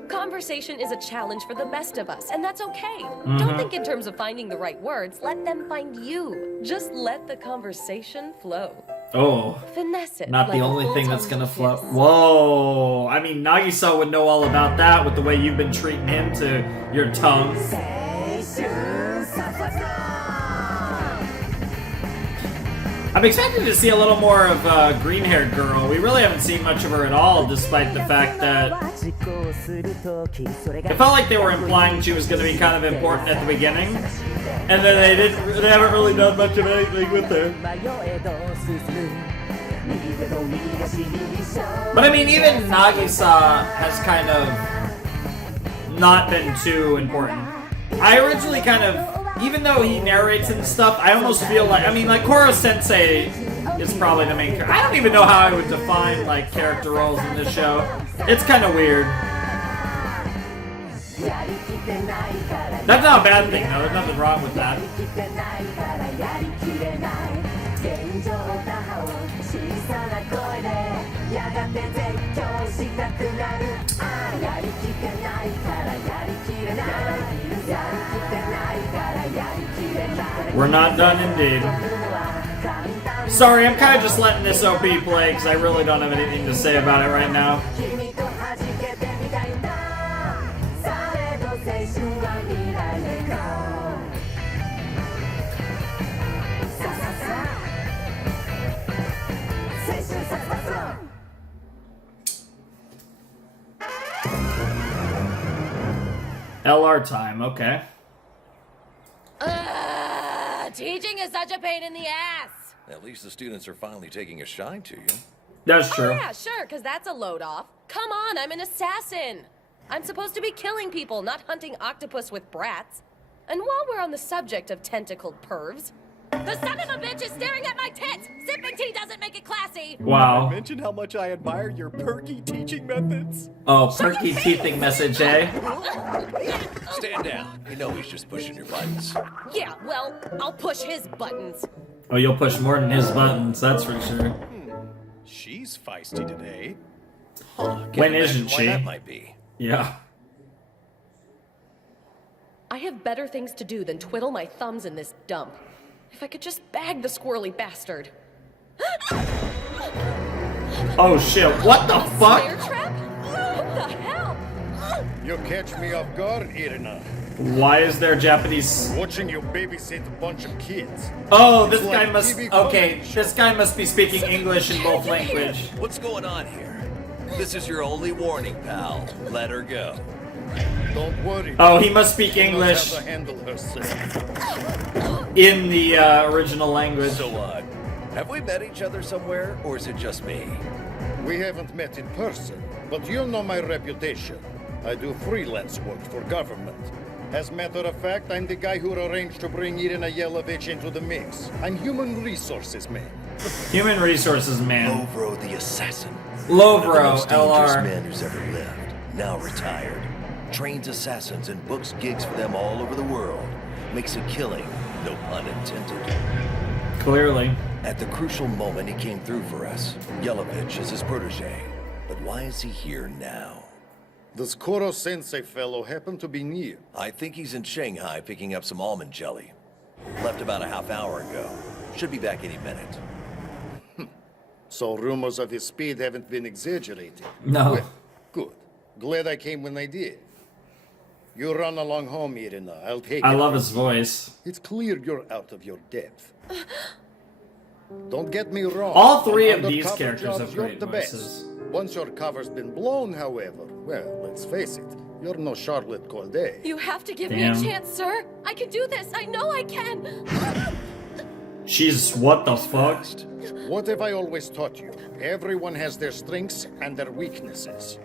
Conversation is a challenge for the best of us, and that's okay. Mm-hmm. Don't think in terms of finding the right words. Let them find you. Just let the conversation flow. Oh. Finesse it. Not like the a only thing that's full-tongue gonna flow. kiss. Whoa! I mean, Nagisa would know all about that with the way you've been treating him to your tongue. I'm excited to see a little more of green-haired girl. We really haven't seen much of her at all, despite the fact that it felt like they were implying she was going to be kind of important at the beginning, and then they haven't really done much of anything with her. But I mean, even Nagisa has kind of not been too important. I originally kind of, even though he narrates and stuff, I almost feel like, I mean, like, Koro Sensei is probably the main character. I don't even know how I would define, like, character roles in this show. It's kind of weird. That's not a bad thing, though. There's nothing wrong with that. We're not done indeed. Sorry, I'm kind of just letting this OP play because I really don't have anything to say about it right now. LR time, okay. Teaching is such a pain in the ass. At least the students are finally taking a shine to you. That's true. Oh, yeah, sure, because that's a load off. Come on, I'm an assassin. I'm supposed to be killing people, not hunting octopus with brats. And while we're on the subject of tentacled pervs, the son of a bitch is staring at my tits! Sipping tea doesn't make it classy! Wow. I mentioned how much I admire your perky teaching methods. Oh, perky teething message, eh? Stand down. You know he's just pushing your buttons. Yeah, well, I'll push his buttons. Oh, you'll push more than his buttons, that's for sure. She's feisty today. Huh, can't When imagine isn't why she? that might be. Yeah. I have better things to do than twiddle my thumbs in this dump. If I could just bag the squirrely bastard. Oh shit, what the fuck? Snare trap? What the hell? You catch me off guard, Irina. Why is there Japanese? Watching you babysit a bunch of kids. Oh, this It's guy like must. TV Okay, comedy show. this guy must be speaking English in both language. What's going on here? This is your only warning, pal. Let her go. Don't worry. Oh, he must speak She knows English how to handle herself. in the original language. So what? Have we met each other somewhere, or is it just me? We haven't met in person, but you know my reputation. I do freelance work for government. As a matter of fact, I'm the guy who arranged to bring Irina Yelovich into the mix. I'm human resources man. Human resources man. Lovro the assassin. Lovro, One of the most dangerous LR. man who's ever lived. Now retired. Trains assassins and books gigs for them all over the world. Makes a killing, no pun intended. Clearly. At the crucial moment, he came through for us. Yelovich is his protege. But why is he here now? Does Koro Sensei fellow happen to be near? I think he's in Shanghai picking up some almond jelly. Left about a half hour ago. Should be back any minute. So rumors of his speed haven't been exaggerated. No. Well, good. Glad I came when I did. You run along home, Irina. I'll take I it. love his voice. It's clear you're out of your depth. Don't get me wrong. All three of On these undercover characters jobs, have you're great the best. voices. Once your cover's been blown, however, well, let's face it, you're no Charlotte Corday. You have to give Damn. me a chance, sir. I can do this. I know I can. She's what the fuck? What have I always taught you? Everyone has their strengths and their weaknesses.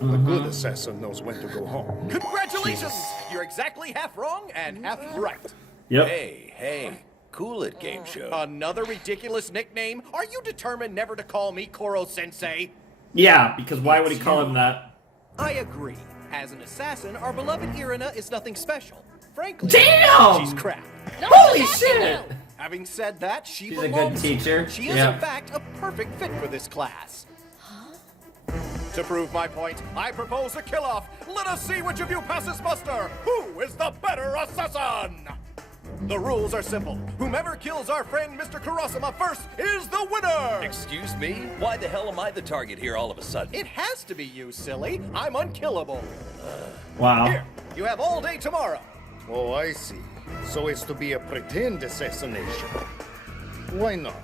A good assassin knows when to go home. Congratulations! You're exactly half wrong and half right. Yep. Hey, cool it, game show. Another ridiculous nickname? Are you determined never to call me Koro Sensei? Yeah, because why would he call him that? I agree. As an assassin, our beloved Irina is nothing special. Frankly, Damn! she's crap. Holy shit! Having said that, She's a good teacher. She is Yeah. in fact a perfect fit for this class. To prove my point, I propose a kill-off. Let us see which of you passes muster. Who is the better assassin? The rules are simple. Whomever kills our friend Mr. Kurosama first is the winner! Excuse me? Why the hell am I the target here all of a sudden? It has to be you, silly. I'm unkillable. Wow. Here, you have all day tomorrow. Oh, I see. So it's to be a pretend assassination. Why not?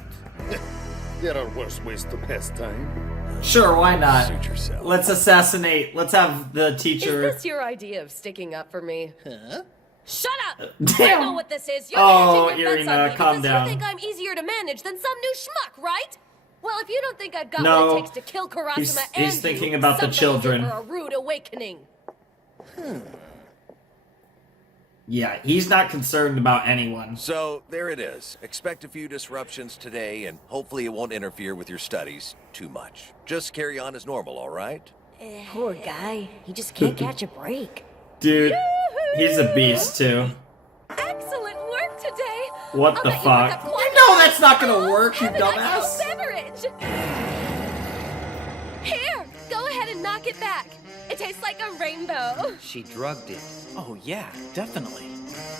There are worse ways to pass time. Sure, why not? Suit yourself. Let's assassinate. Let's have the teacher. Is this your idea of sticking up for me? Huh? Shut up! Damn. I know what this is. You're Oh, hedging your bets Irina, on me calm because down. you think I'm easier to manage than some new schmuck, right? Well, if you don't think I've got No. what it takes to kill Kurosama He's and thinking you, about the somebody's children. in for a rude awakening. Yeah, he's not concerned about anyone. So, there it is. Expect a few disruptions today, and hopefully it won't interfere with your studies too much. Just carry on as normal, all right? Poor guy. He just can't catch a break. Dude, he's a beast too. Excellent work today. What I'll the bet you worked fuck? up quite You know a- that's not gonna work, you Have a nice dumbass. little beverage. Here, go ahead and knock it back. It tastes like a rainbow. She drugged it. Oh, yeah, definitely.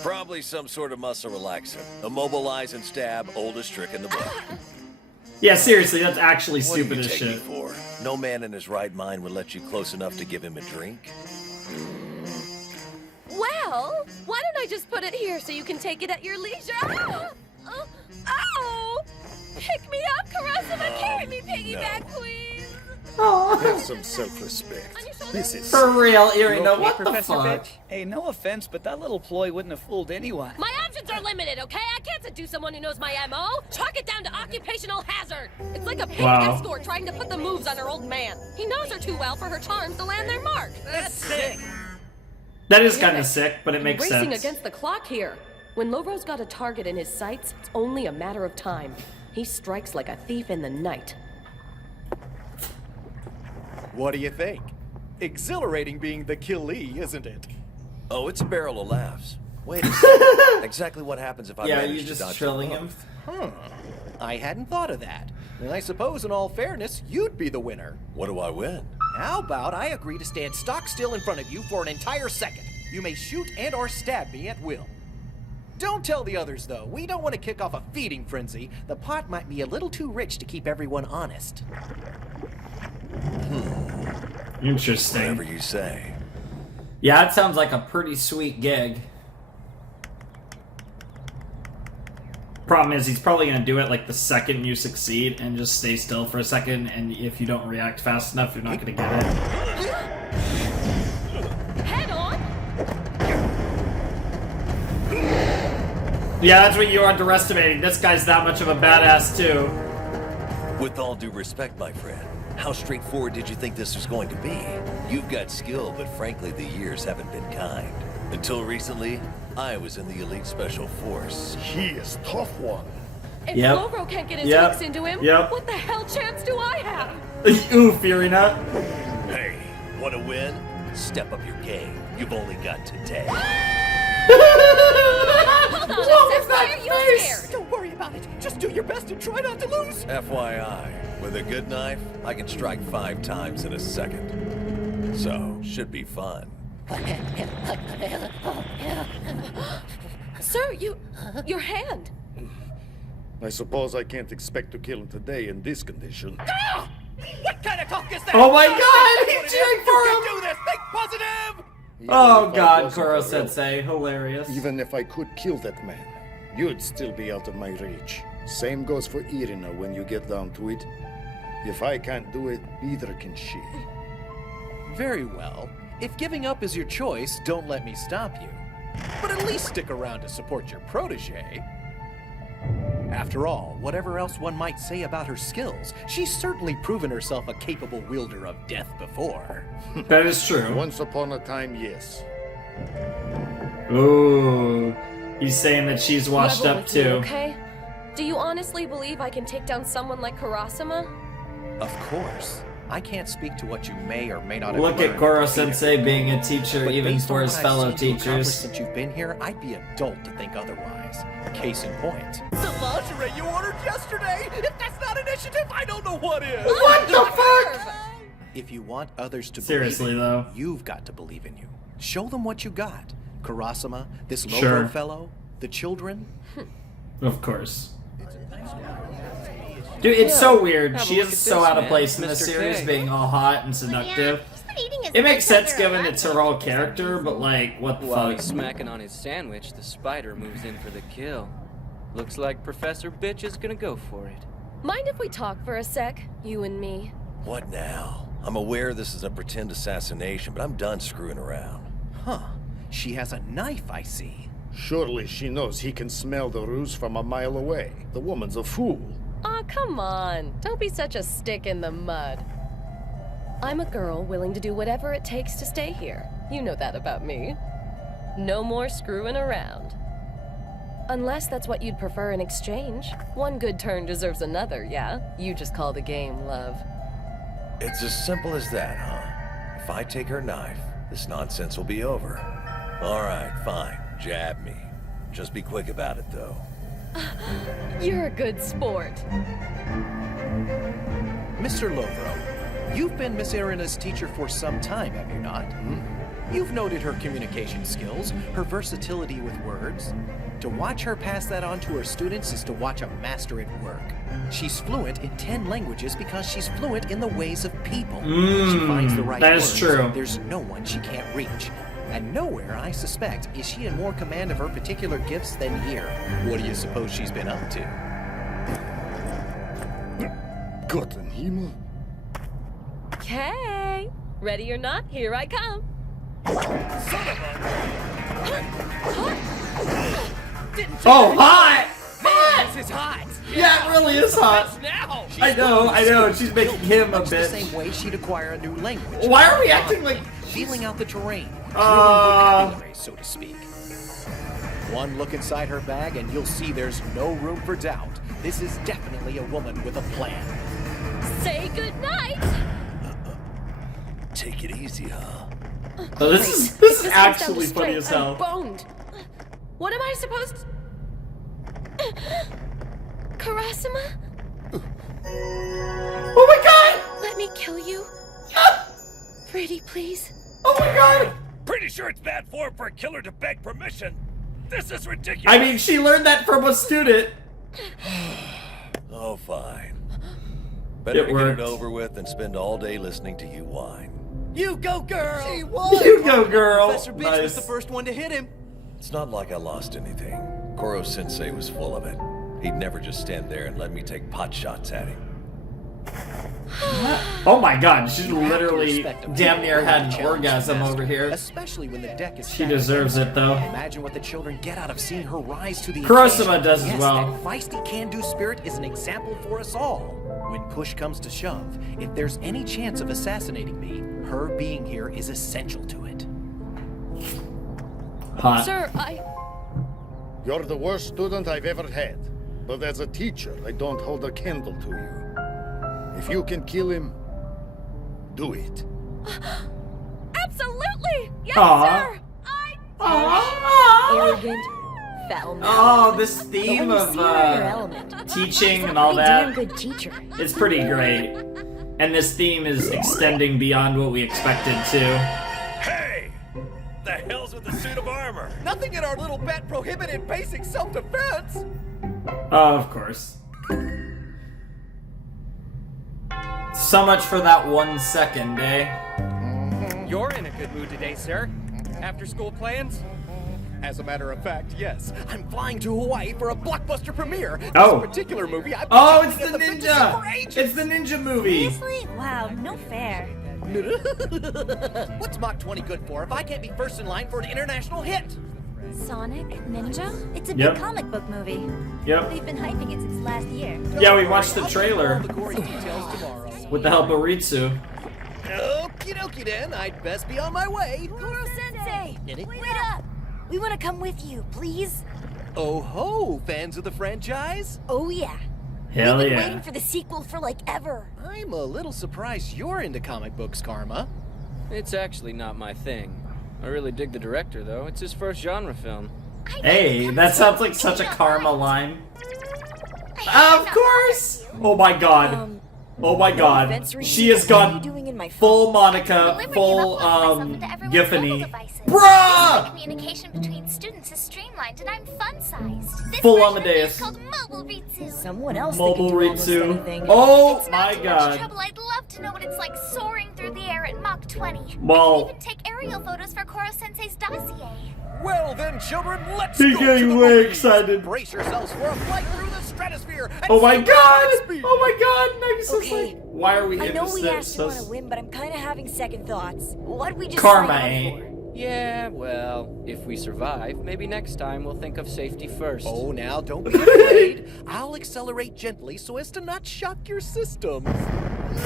Probably some sort of muscle relaxant. Immobilize and stab, oldest trick in the book. Yeah, seriously, that's actually What do stupid you as take me shit. for? No man in his right mind would let you close enough to give him a drink? Well, why don't I just put it here so you can take it at your leisure? Ah! Oh, ow! Pick me up, Kurosama! Carry me, piggyback, please! Have some self-respect. This is For real, You Irina, okay, what the Professor fuck? Bitch? Hey, no offense, but that little ploy wouldn't have fooled anyone. My options are limited, okay? I can't seduce someone who knows my MO. Chalk it down to occupational hazard. It's like a paid Wow. escort trying to put the moves on her old man. He knows her too well for her charms to land their mark. That's sick. That is kind of sick, but it makes Racing sense. against the clock here. When Lovro's got a target in his sights, it's only a matter of time. He strikes like a thief in the night. What do you think? Exhilarating being the killee, isn't it? Oh, it's a barrel of laughs. Wait a second. Exactly what happens if I Yeah, manage you to just dodge trolling them him. both? Huh. I hadn't thought of that. And I suppose, in all fairness, you'd be the winner. What do I win? How about I agree to stand stock still in front of you for an entire second? You may shoot and or stab me at will. Don't tell the others, though. We don't want to kick off a feeding frenzy. The pot might be a little too rich to keep everyone honest. Interesting. Whatever you say. Yeah, it sounds like a pretty sweet gig. Problem is, he's probably going to do it like the second you succeed and just stay still for a second, and if you don't react fast enough, you're not going to get it. Head on! Yeah, that's what you're underestimating. This guy's that much of a badass, too. With all due respect, my friend, how straightforward did you think this was going to be? You've got skill, but frankly, the years haven't been kind. Until recently, I was in the elite special force. He is tough one. If Logro can't get his hooks into him, what the hell chance do I have? Oof, Irina. Hey, want to win? Step up your game. You've only got today. Hold on, why are you scared? Don't worry about it. Just do your best and try not to lose. FYI, with a good knife, I can strike 5 times in a second. So, should be fun. Sir, your hand. I suppose I can't expect to kill him today in this condition. Ah! What kind of talk is that? Oh my god, he's cheering for him! Do this. Think positive. Oh god, Koro Sensei, hilarious. Even if I could kill that man, you'd still be out of my reach. Same goes for Irina when you get down to it. If I can't do it, neither can she. Very well. If giving up is your choice, don't let me stop you. But at least stick around to support your protege. After all, whatever else one might say about her skills, she's certainly proven herself a capable wielder of death before. That is true. Once upon a time, yes. Ooh, he's saying that she's washed Level up with me, too. okay? Do you honestly believe I can take down someone like Kurasama? Of course. I can't speak to what you may or may not have Look learned at Koro repeatedly, Sensei being a teacher but even based for on his what I've fellow seen you accomplish teachers. Since you've been here, I'd be a dolt to think otherwise. Case in point. The lingerie you ordered yesterday! If that's not initiative, I don't know what is! What the fuck? If you want others to Seriously, believe in though. you, you've got to believe in you. Show them what you got. Kurasama, this Lobo Sure. fellow, the children. Of course. Dude, it's so weird. Have a She look is at so this, out of man. place in the Mr. series, K. being all hot and seductive. It makes sense given it's her whole character, but like, what the While fuck? he's smacking on his sandwich, the spider moves in for the kill. Looks like Professor Bitch is gonna go for it. Mind if we talk for a sec, you and me? What now? I'm aware this is a pretend assassination, but I'm done screwing around. Huh. She has a knife, I see. Surely she knows he can smell the ruse from a mile away. The woman's a fool. Aw, come on. Don't be such a stick in the mud. I'm a girl willing to do whatever it takes to stay here. You know that about me. No more screwing around. Unless that's what you'd prefer in exchange. One good turn deserves another, yeah? You just call the game love. It's as simple as that, huh? If I take her knife, this nonsense will be over. All right, fine. Jab me. Just be quick about it, though. You're a good sport. Mr. Lovro, you've been Miss Irina's teacher for some time, have you not? You've noted her communication skills, her versatility with words. To watch her pass that on to her students is to watch a master at work. She's fluent in 10 languages because she's fluent in the ways of people. She finds the right that words. is true. There's no one she can't reach. And nowhere, I suspect, is she in more command of her particular gifts than here. What do you suppose she's been up to? Gott in Himmel. Okay. Ready or not, here I come. Oh, hot! Man, this is hot! Yeah, it really is hot. Now. I know. She's making him a Much the bitch. same way she'd acquire a new language. Why are we acting like feeling out the terrain, vocabulary, so to speak? One look inside her bag and you'll see there's no room for doubt. This is definitely a woman with a plan. Say goodnight. Take it easy, huh? Oh, this is actually funny as hell. I'm boned. What am I supposed to... Kurasama? Oh my god! Let me kill you. Pretty, please. Oh my god! Pretty sure it's bad form for a killer to beg permission. This is ridiculous. I mean, she learned that from a student. Oh, fine. Better It to worked. get it over with than spend all day listening to you whine. You go, girl! She won! You go, girl. Professor Bitch was Nice. the first one to hit him. It's not like I lost anything. Koro Sensei was full of it. He'd never just stand there and let me take pot shots at him. Oh my god, she You have to literally respect a damn near had an challenge orgasm master, over here. Especially when the deck is She stacked. deserves it though. Imagine what the children get out of seeing her rise to the Kurosama occasion. does as Yes, well. That feisty can-do spirit is an example for us all. When push comes to shove, if there's any chance of assassinating me, her being here is essential to it. Hot. Sir, You're the worst student I've ever had. But as a teacher, I don't hold a candle to you. If you can kill him, do it. absolutely! Yes, Aw. sir! Arrogant, foul-mouthed. Oh, this But theme when you of see her in her element, teaching she's and a all pretty damn that. good teacher. It's pretty great. And this theme is extending beyond what we expected to. Hey! The hell's with the suit of armor? Nothing in our little bet prohibited basic self-defense! Oh, of course. So much for that 1 second, eh? You're in a good mood today, sir. After school plans? As a matter of fact, yes. I'm flying to Hawaii for a blockbuster premiere. Oh. This particular movie I've been Oh, it's shooting the at Vintage for ninja! ages. It's the ninja movie! Seriously? Wow, no fair. What's Mach 20 good for if I can't be first in line for an international hit? Sonic Ninja? It's a Yep. big comic book movie. Yep. They've been hyping it since last year. Yeah, we watched the I'll tell you all trailer the gory details tomorrow. with the help of Ritsu. Okie dokie then, I'd best be on my way. Koro Sensei! Wait up! We want to come with you, please. Oh ho, fans of the franchise? Oh yeah. Hell We've been yeah. waiting for the sequel for like ever. I'm a little surprised you're into comic books, Karma. It's actually not my thing. I really dig the director, though. It's his first genre film. Hey, that sounds like such a Karma line. Of course! Oh my god. Oh my god. She has gone full Monica, full, Giffany. Bruh! Communication between students is streamlined and I'm fun-sized. This Full version of me Amadeus. is called Mobile Ritsu. Someone else Mobile that can do almost Ritsu. anything. Oh It's not my too much god. trouble. I'd love to know what it's like soaring through the air at Mach 20. I Well- can even take aerial photos for Koro Sensei's dossier. Well then, children, let's He's go to getting the way movies. excited. Brace yourselves for a flight through the stratosphere. And Oh my see god! the speed. Oh my god! Nagisa's Okay. like, why are we I in know this? we asked you want to This- win, but I'm kind of having second thoughts. What'd we just Karma sign on ain't. for? Yeah, well, if we survive, maybe next time we'll think of safety first. Oh, now don't be afraid. I'll accelerate gently so as to not shock your system.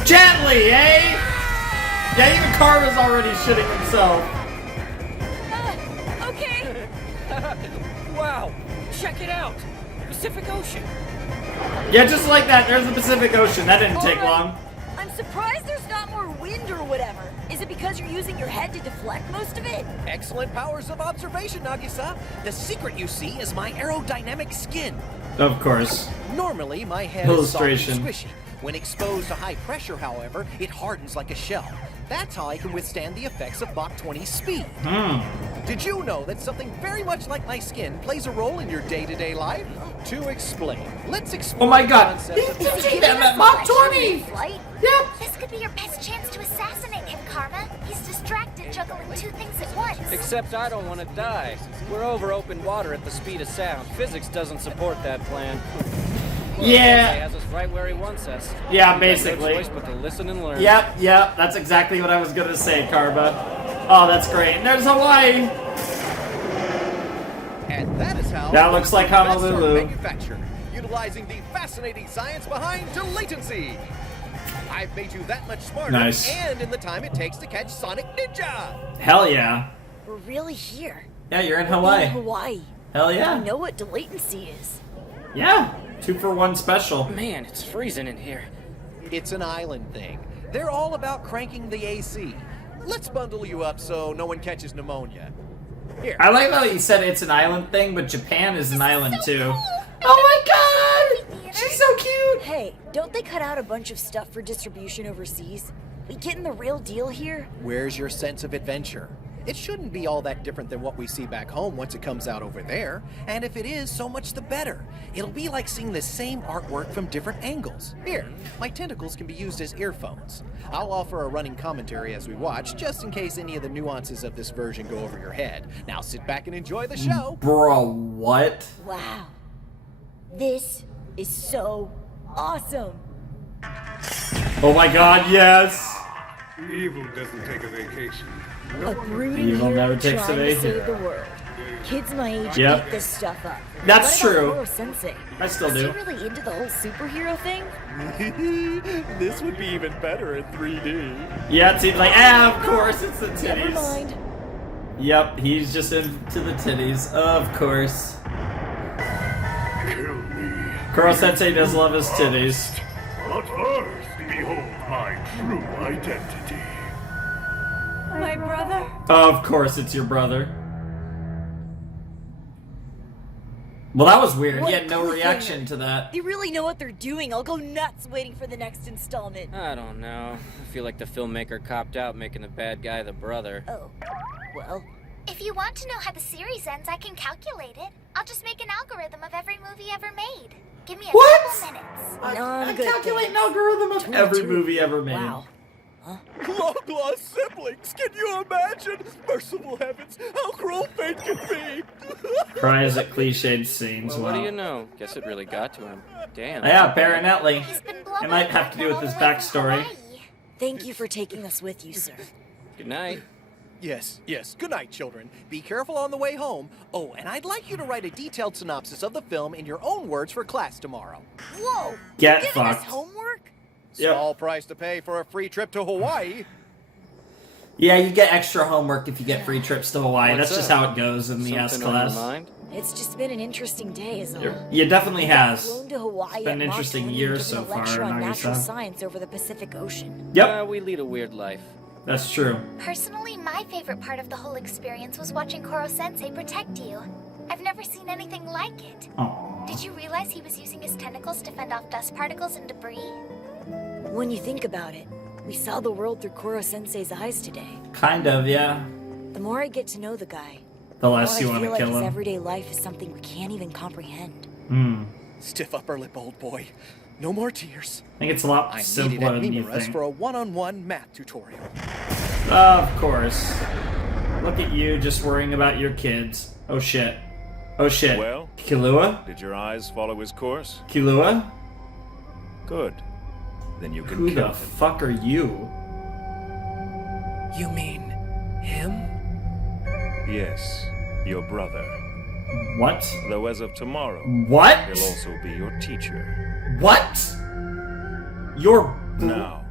Gently, eh? Yeah, even Karma's already shitting himself. Okay. Wow, check it out. Pacific Ocean. Yeah, just like that, there's the Pacific Ocean. That didn't take long. I'm surprised there's not more wind or whatever. Is it because you're using your head to deflect most of it? Excellent powers of observation, Nagisa. The secret, you see, is my aerodynamic skin. Of course. Normally, my head is soft and Illustration. squishy. When exposed to high pressure, however, it hardens like a shell. That's how I can withstand the effects of Mach 20 speed. Did you know that something very much like my skin plays a role in your day-to-day life? To explain, let's explore Oh my the god. concept of He's Is he taking giving them us at Mach a lecture 20! mid-flight? Yep. This could be your best chance to assassinate him, Karma. He's distracted, juggling two things at once. Except I don't want to die. We're over open water at the speed of sound. Physics doesn't support that plan. Yeah. He has us right where he wants us. Yeah, We've got basically. No choice but to listen and learn. Yep, that's exactly what I was gonna say, Karma. Oh, that's great. And there's Hawaii. And that is how That looks like bets are Honolulu. manufactured, utilizing the fascinating science behind latency. I've made you that much smarter Nice. and in the time it takes to catch Sonic Ninja. Hell yeah. We're really here. Yeah, you're in Hawaii. In Hawaii. Hell yeah. We know what delatency is. Yeah. 2-for-1 special. Man, it's freezing in here. It's an island thing. They're all about cranking the AC. Let's bundle you up so no one catches pneumonia. Here. I like how you said it's an island thing, but Japan is an island too. Oh my god! She's so cute! Hey, don't they cut out a bunch of stuff for distribution overseas? We getting the real deal here? Where's your sense of adventure? It shouldn't be all that different than what we see back home once it comes out over there. And if it is, so much the better. It'll be like seeing the same artwork from different angles. Here, my tentacles can be used as earphones. I'll offer a running commentary as we watch, just in case any of the nuances of this version go over your head. Now sit back and enjoy the show. Bro, what? Wow. This is so awesome. Oh my god, yes! Evil doesn't take a vacation. A brooding Evil hero never takes trying a to vacation. save the world. Kids my age Yep. eat this stuff up. That's What about true. Koro Sensei? I still Is do. he really into the whole superhero thing? This would be even better in 3D. Yeah, it seems like, of course, it's the Never titties. mind. Yep, he's just into the titties, of course. Kill me. Koro Sensei does love his titties. But first, behold my true identity. My brother? Of course, it's your brother. Well, that was weird. He What had no cliffhanger. reaction to that. They really know what they're doing. I'll go nuts waiting for the next installment. I don't know. I feel like the filmmaker copped out making the bad guy the brother. Oh, well. If you want to know how the series ends, I can calculate it. I'll just make an algorithm of every movie ever made. Give me a couple minutes. I calculate an algorithm of every movie ever made. Wow. Long-lost siblings, can you imagine? Merciful heavens, how cruel fate can be! Cries at cliched scenes. Well, what do Wow. you know? Guess it really got to him. Damn. Yeah, apparently. It might have to do with his backstory. Thank you for taking us with you, sir. Good night. Yes, yes. Good night, children. Be careful on the way home. Oh, and I'd like you to write a detailed synopsis of the film in your own words for class tomorrow. Whoa! Get You're giving us fucked. homework? Yep. Small price to pay for a free trip to Hawaii. Yeah, you get extra homework if you get free trips to Hawaii. What's That's just up? how it goes in the S Something on your class. mind? It's just been an interesting day, is all. Yeah, definitely has. Flown to Hawaii It's been an at Mach interesting 20 year and so given a far, lecture on natural Nagisa. science over the Pacific Ocean. Yep, We lead a weird life. that's true. Personally, my favorite part of the whole experience was watching Koro Sensei protect you. I've never seen anything like it. Aww. Did you realize he was using his tentacles to fend off dust particles and debris? When you think about it, we saw the world through Koro Sensei's eyes today. Kind of, yeah. The more I get to know the guy, The the less you more I want feel to like kill his him. everyday life is something we can't even comprehend. Stiff upper lip, old boy. No more tears. I think it's a lot I'm needed simpler at than you Mimura's think. for a one-on-one math tutorial. Of course. Look at you just worrying about your kids. Oh shit. Oh shit. Well? Kilua? Did your eyes follow his course? Kilua? Good. Then you can Who kill the him. fuck are you? You mean him? Yes, your brother. What? Though as of tomorrow, What? he'll also be your teacher. What? Your... Now,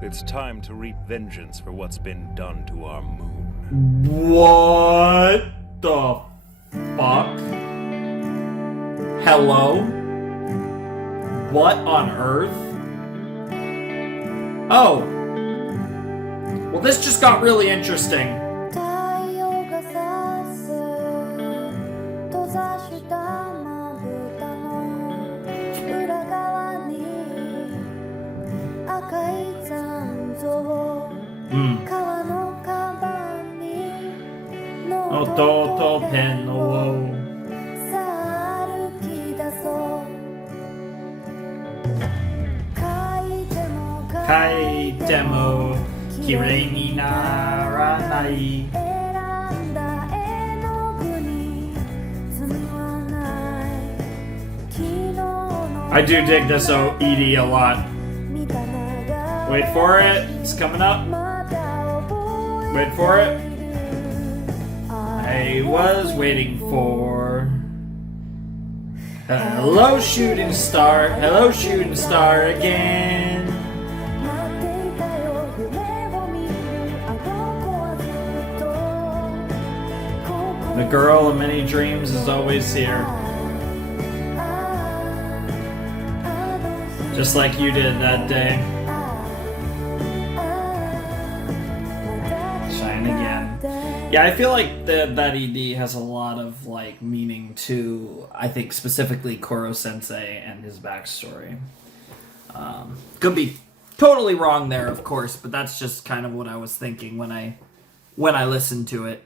it's time to reap vengeance for what's been done to our moon. What the fuck? Hello? What on earth? Oh. Well, this just got really interesting. Ototo Penno. Kaitemo kirei ni naranai. I do dig this ED a lot. Wait for it. It's coming up. Wait for it. I was waiting for... Hello, shooting star. Hello, shooting star again. The girl of many dreams is always here. Just like you did that day. Shine again. Yeah, I feel like that ED has a lot of like meaning to, I think specifically Koro Sensei and his backstory. Could be totally wrong there, of course, but that's just kind of what I was thinking when I when I listened to it.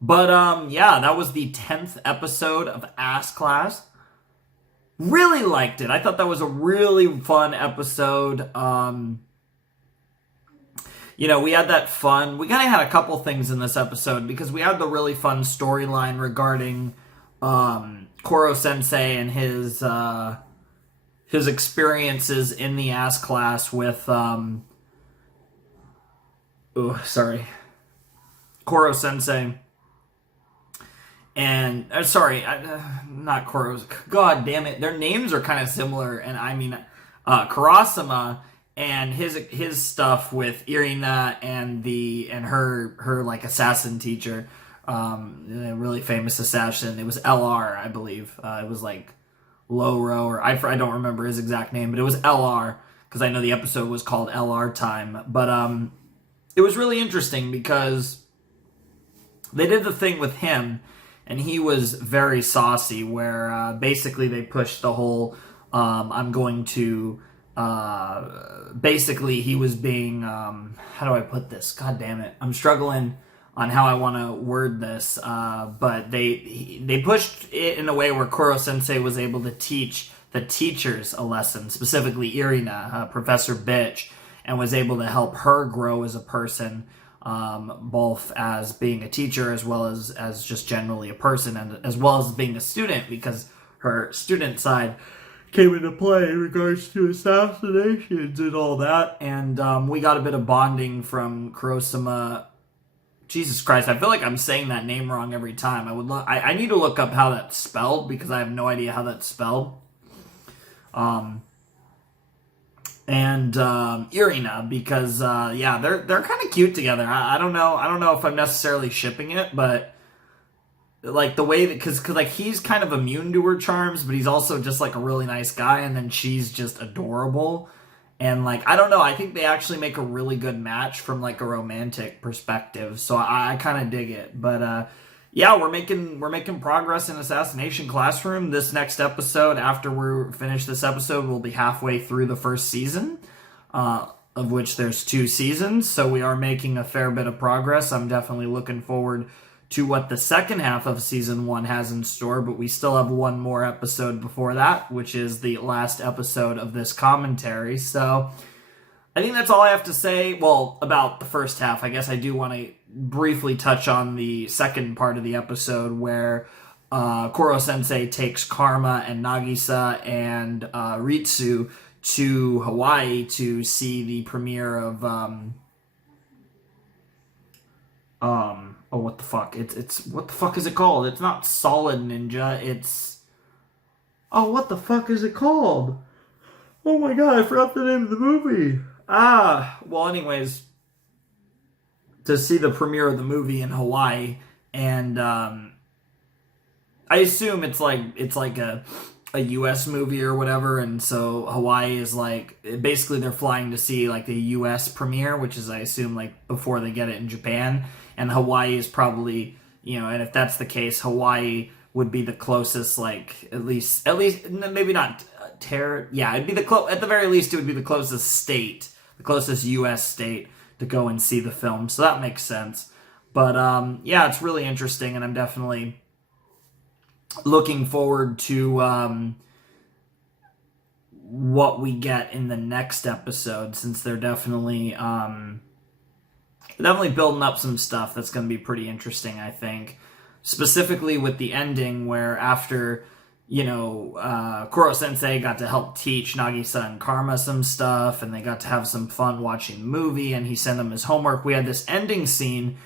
But yeah, that was the 10th episode of Ass Class. Really liked it. I thought that was a really fun episode. You know, we had that fun. We kind of had a couple things in this episode because we had the really fun storyline regarding Koro Sensei and his experiences in the Ass Class with Koro Sensei. And, not Koro's. God damn it. Their names are kind of similar. And I mean, Kurosama and his stuff with Irina and her like assassin teacher, a really famous assassin. It was LR, I believe. It was like Loro, or I don't remember his exact name, but it was LR because I know the episode was called LR Time. But it was really interesting because they did the thing with him. And he was very saucy, where basically they pushed the whole, I'm going to, basically he was being, how do I put this? God damn it. I'm struggling on how I want to word this. But they pushed it in a way where Koro Sensei was able to teach the teachers a lesson, specifically Irina, Professor Bitch, and was able to help her grow as a person. Both as being a teacher as well as just generally a person, and as well as being a student, because her student side came into play in regards to assassinations and all that. And we got a bit of bonding from Kurosama. Jesus Christ, I feel like I'm saying that name wrong every time. I need to look up how that's spelled because I have no idea how that's spelled. And Irina, because yeah, they're kind of cute together. I don't know if I'm necessarily shipping it, but like the way that because like he's kind of immune to her charms, but he's also just like a really nice guy, and then she's just adorable. And like I don't know, I think they actually make a really good match from like a romantic perspective. So I kind of dig it. But yeah, we're making progress in Assassination Classroom. This next episode, after we're finished this episode, we'll be halfway through the first season, of which there's 2 seasons. So we are making a fair bit of progress. I'm definitely looking forward to what the second half of season 1 has in store, but we still have one more episode before that, which is the last episode of this commentary. So I think that's all I have to say, well, about the first half. I guess I do want to briefly touch on the second part of the episode where Koro Sensei takes Karma and Nagisa and Ritsu to Hawaii to see the premiere of what the fuck? It's what the fuck is it called? It's not Solid Ninja, it's what the fuck is it called? Oh my god, I forgot the name of the movie. Well, anyways, to see the premiere of the movie in Hawaii, and I assume it's like a US movie or whatever, and so Hawaii is like, basically they're flying to see like the US premiere, which is, I assume, like before they get it in Japan, and Hawaii is probably, you know, and if that's the case, Hawaii would be the closest, like, at least maybe not it'd be at the very least it would be the closest state, the closest US state to go and see the film, so that makes sense. But yeah, it's really interesting, and I'm definitely looking forward to what we get in the next episode, since they're definitely building up some stuff that's going to be pretty interesting, I think. Specifically with the ending, where after, you know, Koro Sensei got to help teach Nagisa and Karma some stuff, and they got to have some fun watching the movie, and he sent them his homework. We had this ending scene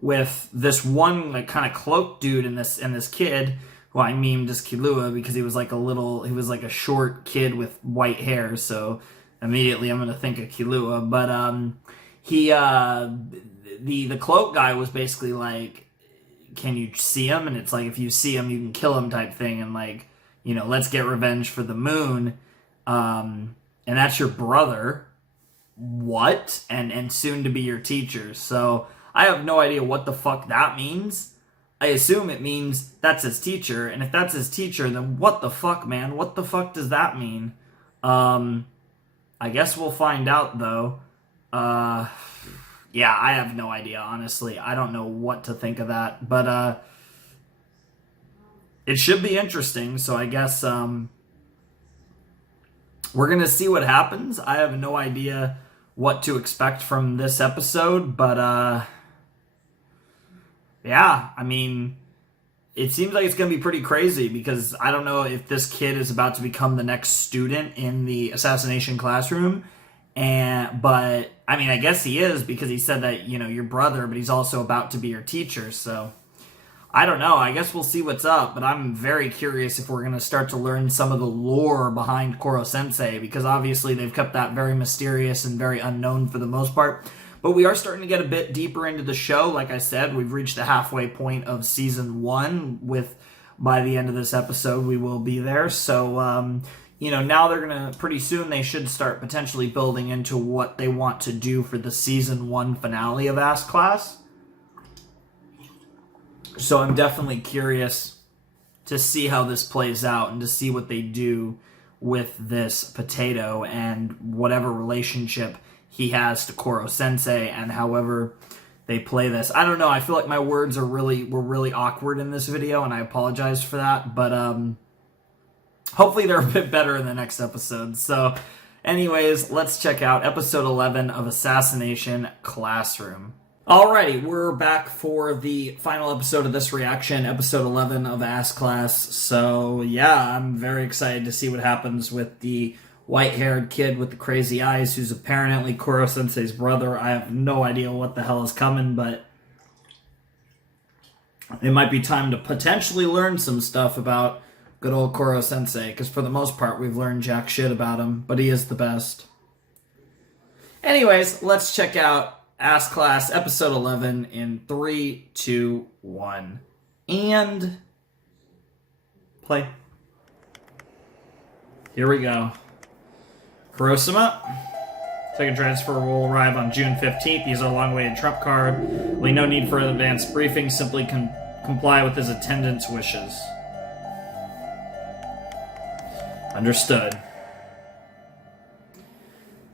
with this one like kind of cloaked dude and this kid, who I memed as Killua because he was like a short kid with white hair, so immediately I'm gonna think of Killua. But the cloak guy was basically like, can you see him? And it's like, if you see him, you can kill him type thing, and like, you know, let's get revenge for the moon. And that's your brother. What? And soon to be your teacher. So I have no idea what the fuck that means. I assume it means that's his teacher, and if that's his teacher, then what the fuck, man? What the fuck does that mean? I guess we'll find out, though. yeah, I have no idea, honestly. I don't know what to think of that. But it should be interesting. So I guess we're going to see what happens. I have no idea what to expect from this episode. But yeah, I mean, it seems like it's going to be pretty crazy because I don't know if this kid is about to become the next student in the Assassination Classroom. But I mean, I guess he is because he said that, you know, your brother, but he's also about to be your teacher. So I don't know. I guess we'll see what's up. But I'm very curious if we're going to start to learn some of the lore behind Koro Sensei, because obviously they've kept that very mysterious and very unknown for the most part. But we are starting to get a bit deeper into the show. Like I said, we've reached the halfway point of season 1 with, by the end of this episode, we will be there. So, you know, now they're going to, pretty soon, they should start potentially building into what they want to do for the season 1 finale of Ass Class. So I'm definitely curious to see how this plays out and to see what they do with this potato and whatever relationship he has to Koro Sensei and however they play this. I don't know. I feel like my words were really awkward in this video, and I apologize for that. But hopefully they're a bit better in the next episode. So anyways, let's check out episode 11 of Assassination Classroom. Alrighty, we're back for the final episode of this reaction, episode 11 of Ass Class. So yeah, I'm very excited to see what happens with the white-haired kid with the crazy eyes who's apparently Koro Sensei's brother. I have no idea what the hell is coming, but it might be time to potentially learn some stuff about good old Koro Sensei, because for the most part we've learned jack shit about him, but he is the best. Anyways, let's check out Ass Class episode 11 in 3, 2, 1, and play. Here we go. Kurosama. Second transfer will arrive on June 15th. He's a long-awaited trump card. Will be no need for an advanced briefing. Simply comply with his attendant's wishes. Understood.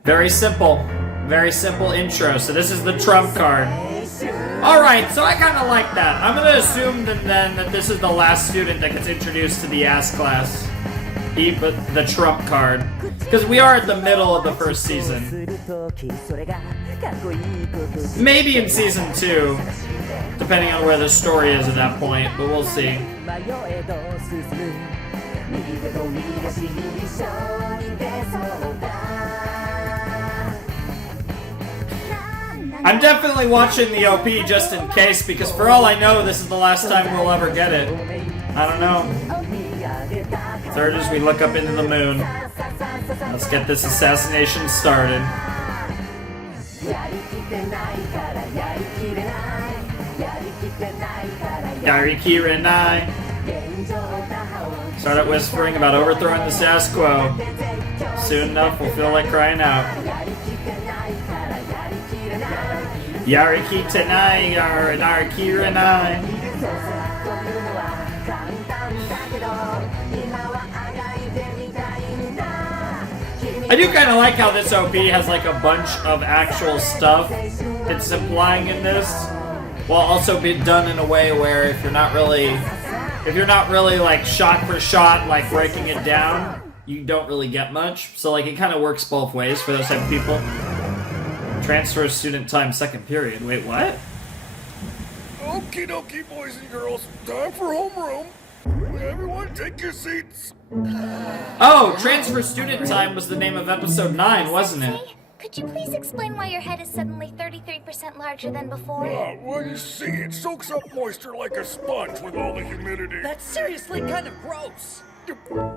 Very simple. Very simple intro. So this is the trump card. Alright, so I kind of like that. I'm going to assume then that this is the last student that gets introduced to the Ass Class. The trump card. Because we are at the middle of the first season. Maybe in season 2. Depending on where the story is at that point. But we'll see. I'm definitely watching the OP just in case, because for all I know, this is the last time we'll ever get it. I don't know. Third is we look up into the moon. Let's get this assassination started. Yariki Renai. Started whispering about overthrowing the status quo. Soon enough, we'll feel like crying out. Yariki Tenai, Yariki Renai. I do kind of like how this OP has like a bunch of actual stuff it's implying in this, while also being done in a way where if you're not really like shot for shot, like breaking it down, you don't really get much. So like it kind of works both ways for those type of people. Transfer student time second period. Wait, what? Okie dokie, boys and girls. Time for homeroom. Everyone take your seats. Oh, transfer student time was the name of episode 9, wasn't it? Could you please explain why your head is suddenly 33% larger than before? Well, you see, it soaks up moisture like a sponge with all the humidity. That's seriously kind of gross.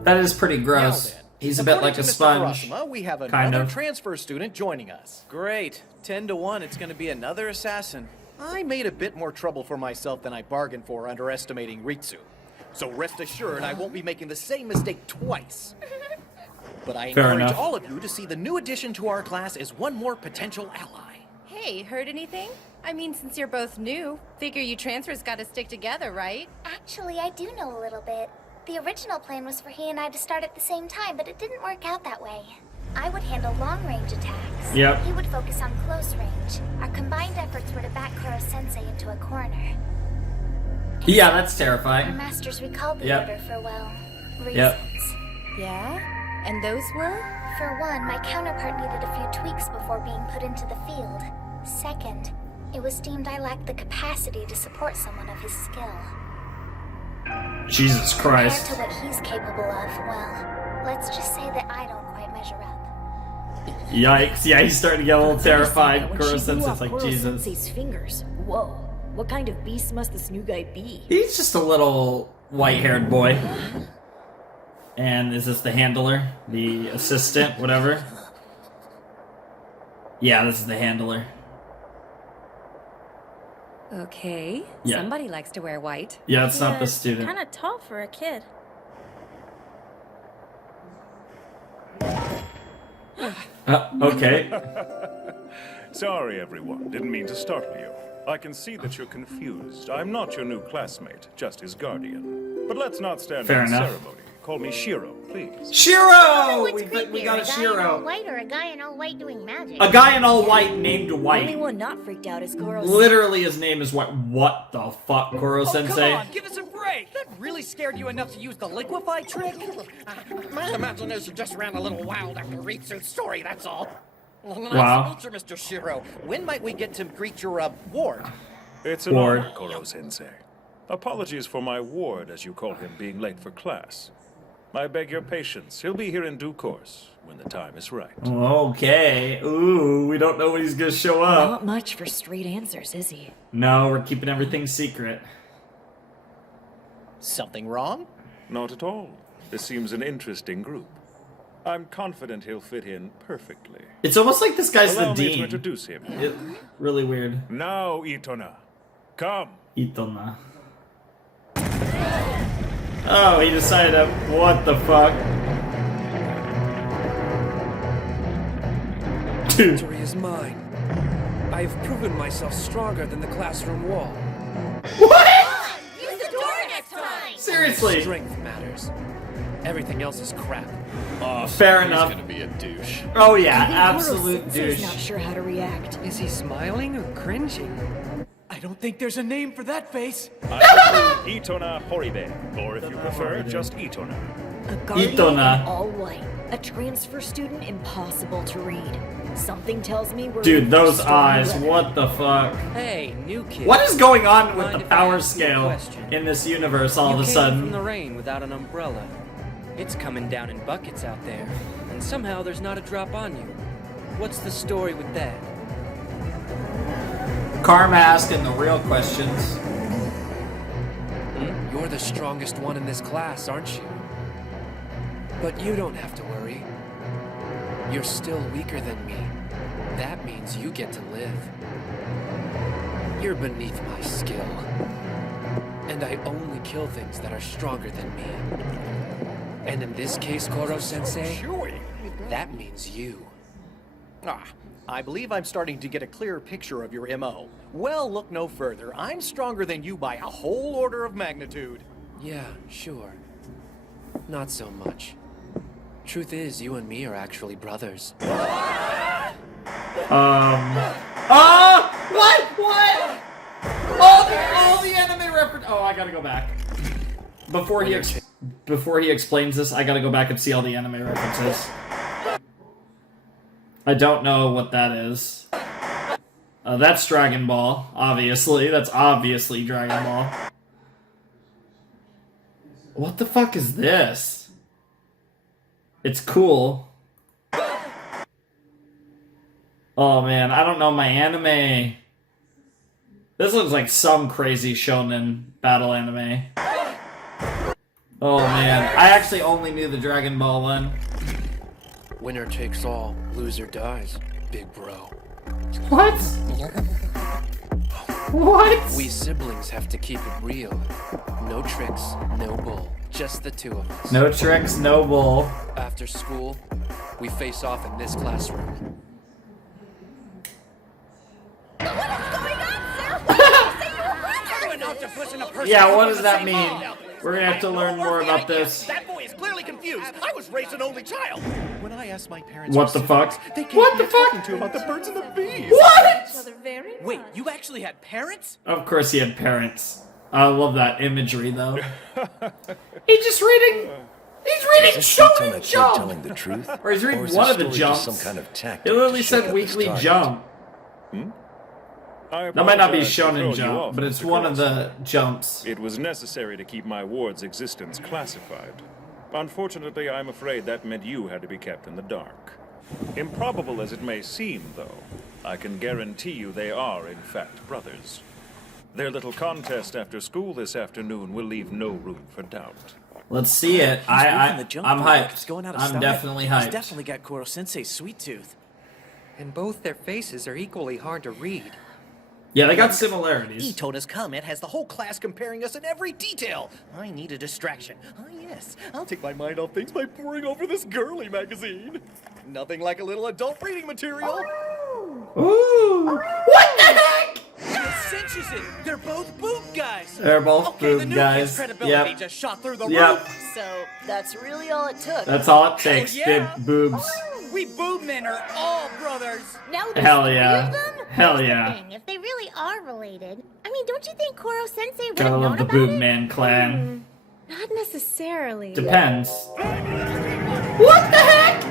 That is pretty gross. He's a bit like a sponge. Kurosama, we have kind another of. transfer student joining us. Great. 10 to 1, it's going to be another assassin. I made a bit more trouble for myself than I bargained for underestimating Ritsu. So rest assured, I won't be making the same mistake twice. But I encourage all of you to see the new addition to our class as one more potential ally. Hey, heard anything? I mean, since you're both new, figure you transfers gotta stick together, right? Actually, I do know a little bit. The original plan was for he and I to start at the same time, but it didn't work out that way. I would handle long-range attacks. Yep. He would focus on close range. Our combined efforts were to back Koro Sensei into a corner. Yeah, that's Our terrifying. masters recalled the Yep. order for, well, reasons. Yep. Yeah? And those were? For one, my counterpart needed a few tweaks before being put into the field. Second, it was deemed I lacked the capacity to support someone of his skill. Jesus Christ. Compared to what he's capable of, well, let's just say that I don't quite measure up. Yikes. Yeah, he's starting to get a little terrified. When Koro she blew Sensei's off like, Koro Jesus. Sensei's fingers. Whoa. What kind of beast must this new guy be? He's just a little white-haired boy. And is this the handler? The assistant? Whatever? Yeah, this is the handler. Okay. Yeah. Somebody likes to wear white. Yeah, it's not the student. Kind of tall for a kid. Okay. Sorry, everyone. Didn't mean to startle you. I can see that you're confused. I'm not your new classmate, just his guardian. But let's not stand Fair on enough. ceremony. Call me Shiro, please. Shiro! What's We got a creepier, a guy in all Shiro. white or a guy in all white doing magic? A guy in all white named The only White. one not freaked out is Koro. Literally, his name is White. What the fuck, Koro Sensei? Come on, give us a break! That really scared you enough to use the liquefy trick? My imagination just ran a little wild after Ritsu's story, that's all. Wow. Nice to meet you, Mr. Shiro. When might we get to greet your, ward? It's an Ward. honor, Koro Sensei. Apologies for my ward, as you call him, being late for class. I beg your patience. He'll be here in due course, when the time is right. Okay. Ooh, we don't know when he's gonna show up. Not much for straight answers, is he? No, we're keeping everything secret. Something wrong? Not at all. This seems an interesting group. I'm confident he'll fit in perfectly. It's almost like this guy's Allow the me to dean. introduce him. Really weird. Now, Itona. Come. Itona. Oh, he decided to... What the fuck? Victory is mine. I've proven myself stronger than the classroom wall. What? Use the door next time! Seriously. Strength matters. Everything else is crap. Fair enough. He's gonna be a douche. Oh yeah, I think Koro absolute Sensei's douche. not sure how to react. Is he smiling or cringing? I don't think there's a name for that face. I prefer Itona Horibe, or if you prefer, just Itona. A guardian Itona. in all white. A transfer student impossible to read. Something tells me we're Dude, in those for stormy eyes, weather. what the fuck? Hey, new kid. What is going on with Mind the if I power ask you a scale question? in this universe all of a You came sudden? from the rain without an umbrella. It's coming down in buckets out there, and somehow there's not a drop on you. What's the story with that? Karma asking the real questions. You're the strongest one in this class, aren't you? But you don't have to worry. You're still weaker than me. That means you get to live. You're beneath my skill. And I only kill things that are stronger than me. And in this case, Koro-sensei, that means you. I believe I'm starting to get a clearer picture of your MO. Well, look no further. I'm stronger than you by a whole order of magnitude. Yeah, sure. Not so much. Truth is, you and me are actually brothers. What? All the anime reference. Oh, I gotta go back. Before he explains this, I gotta go back and see all the anime references. I don't know what that is. That's Dragon Ball, obviously. That's obviously Dragon Ball. What the fuck is this? It's cool. Oh man, I don't know my anime. This looks like some crazy shonen battle anime. Oh man, I actually only knew the Dragon Ball one. Winner takes all, loser dies, big bro. What? What? We siblings have to keep it real. No tricks, no bull. Just the two of us. No tricks, no bull. After school, we face off in this classroom. An octopus and a person Yeah, what does that mean? We're gonna have to learn more about this. That boy is clearly confused. I was raised an only child. When I asked my parents, What the fuck? They came What the talking fuck? to about the birds and the bees. What? Wait, you actually had parents? Of course he had parents. I love that imagery though. He's just reading. He's reading Shonen Jump. Telling the truth, Or he's reading or is one his of the story just jumps. some kind of tactic It literally to shake said up his Weekly target? Jump. I That might not be apologize for Shonen throwing you Jump, off, but it's Mr. one of Cross. the jumps. It was necessary to keep my ward's existence classified. Unfortunately, I'm afraid that meant you had to be kept in the dark. Improbable as it may seem, though, I can guarantee you they are, in fact, brothers. Their little contest after school this afternoon will leave no room for doubt. Let's see it. I'm hyped. I'm definitely hyped. He's definitely got Koro Sensei's sweet tooth. And both their faces are equally hard to read. Yeah, they got similarities. Itona's comment has the whole class comparing us in every detail. I need a distraction. Ah, yes. I'll take my mind off things by poring over this girly magazine. Nothing like a little adult reading material. Ooh. What the heck? Cinches it. They're both boob guys. They're both okay, the boob new guys. kid's credibility Yep. just shot through the Yep. roof. So that's really all it took. That's all it takes. yeah. Big boobs. We boob men are all brothers. Now there's Hell three yeah. of them? Hell Here's the yeah. thing, if they really are related, I mean, don't you think Koro Sensei would Gotta have known love the about Boob it? Man clan. Not necessarily. Depends. What the heck?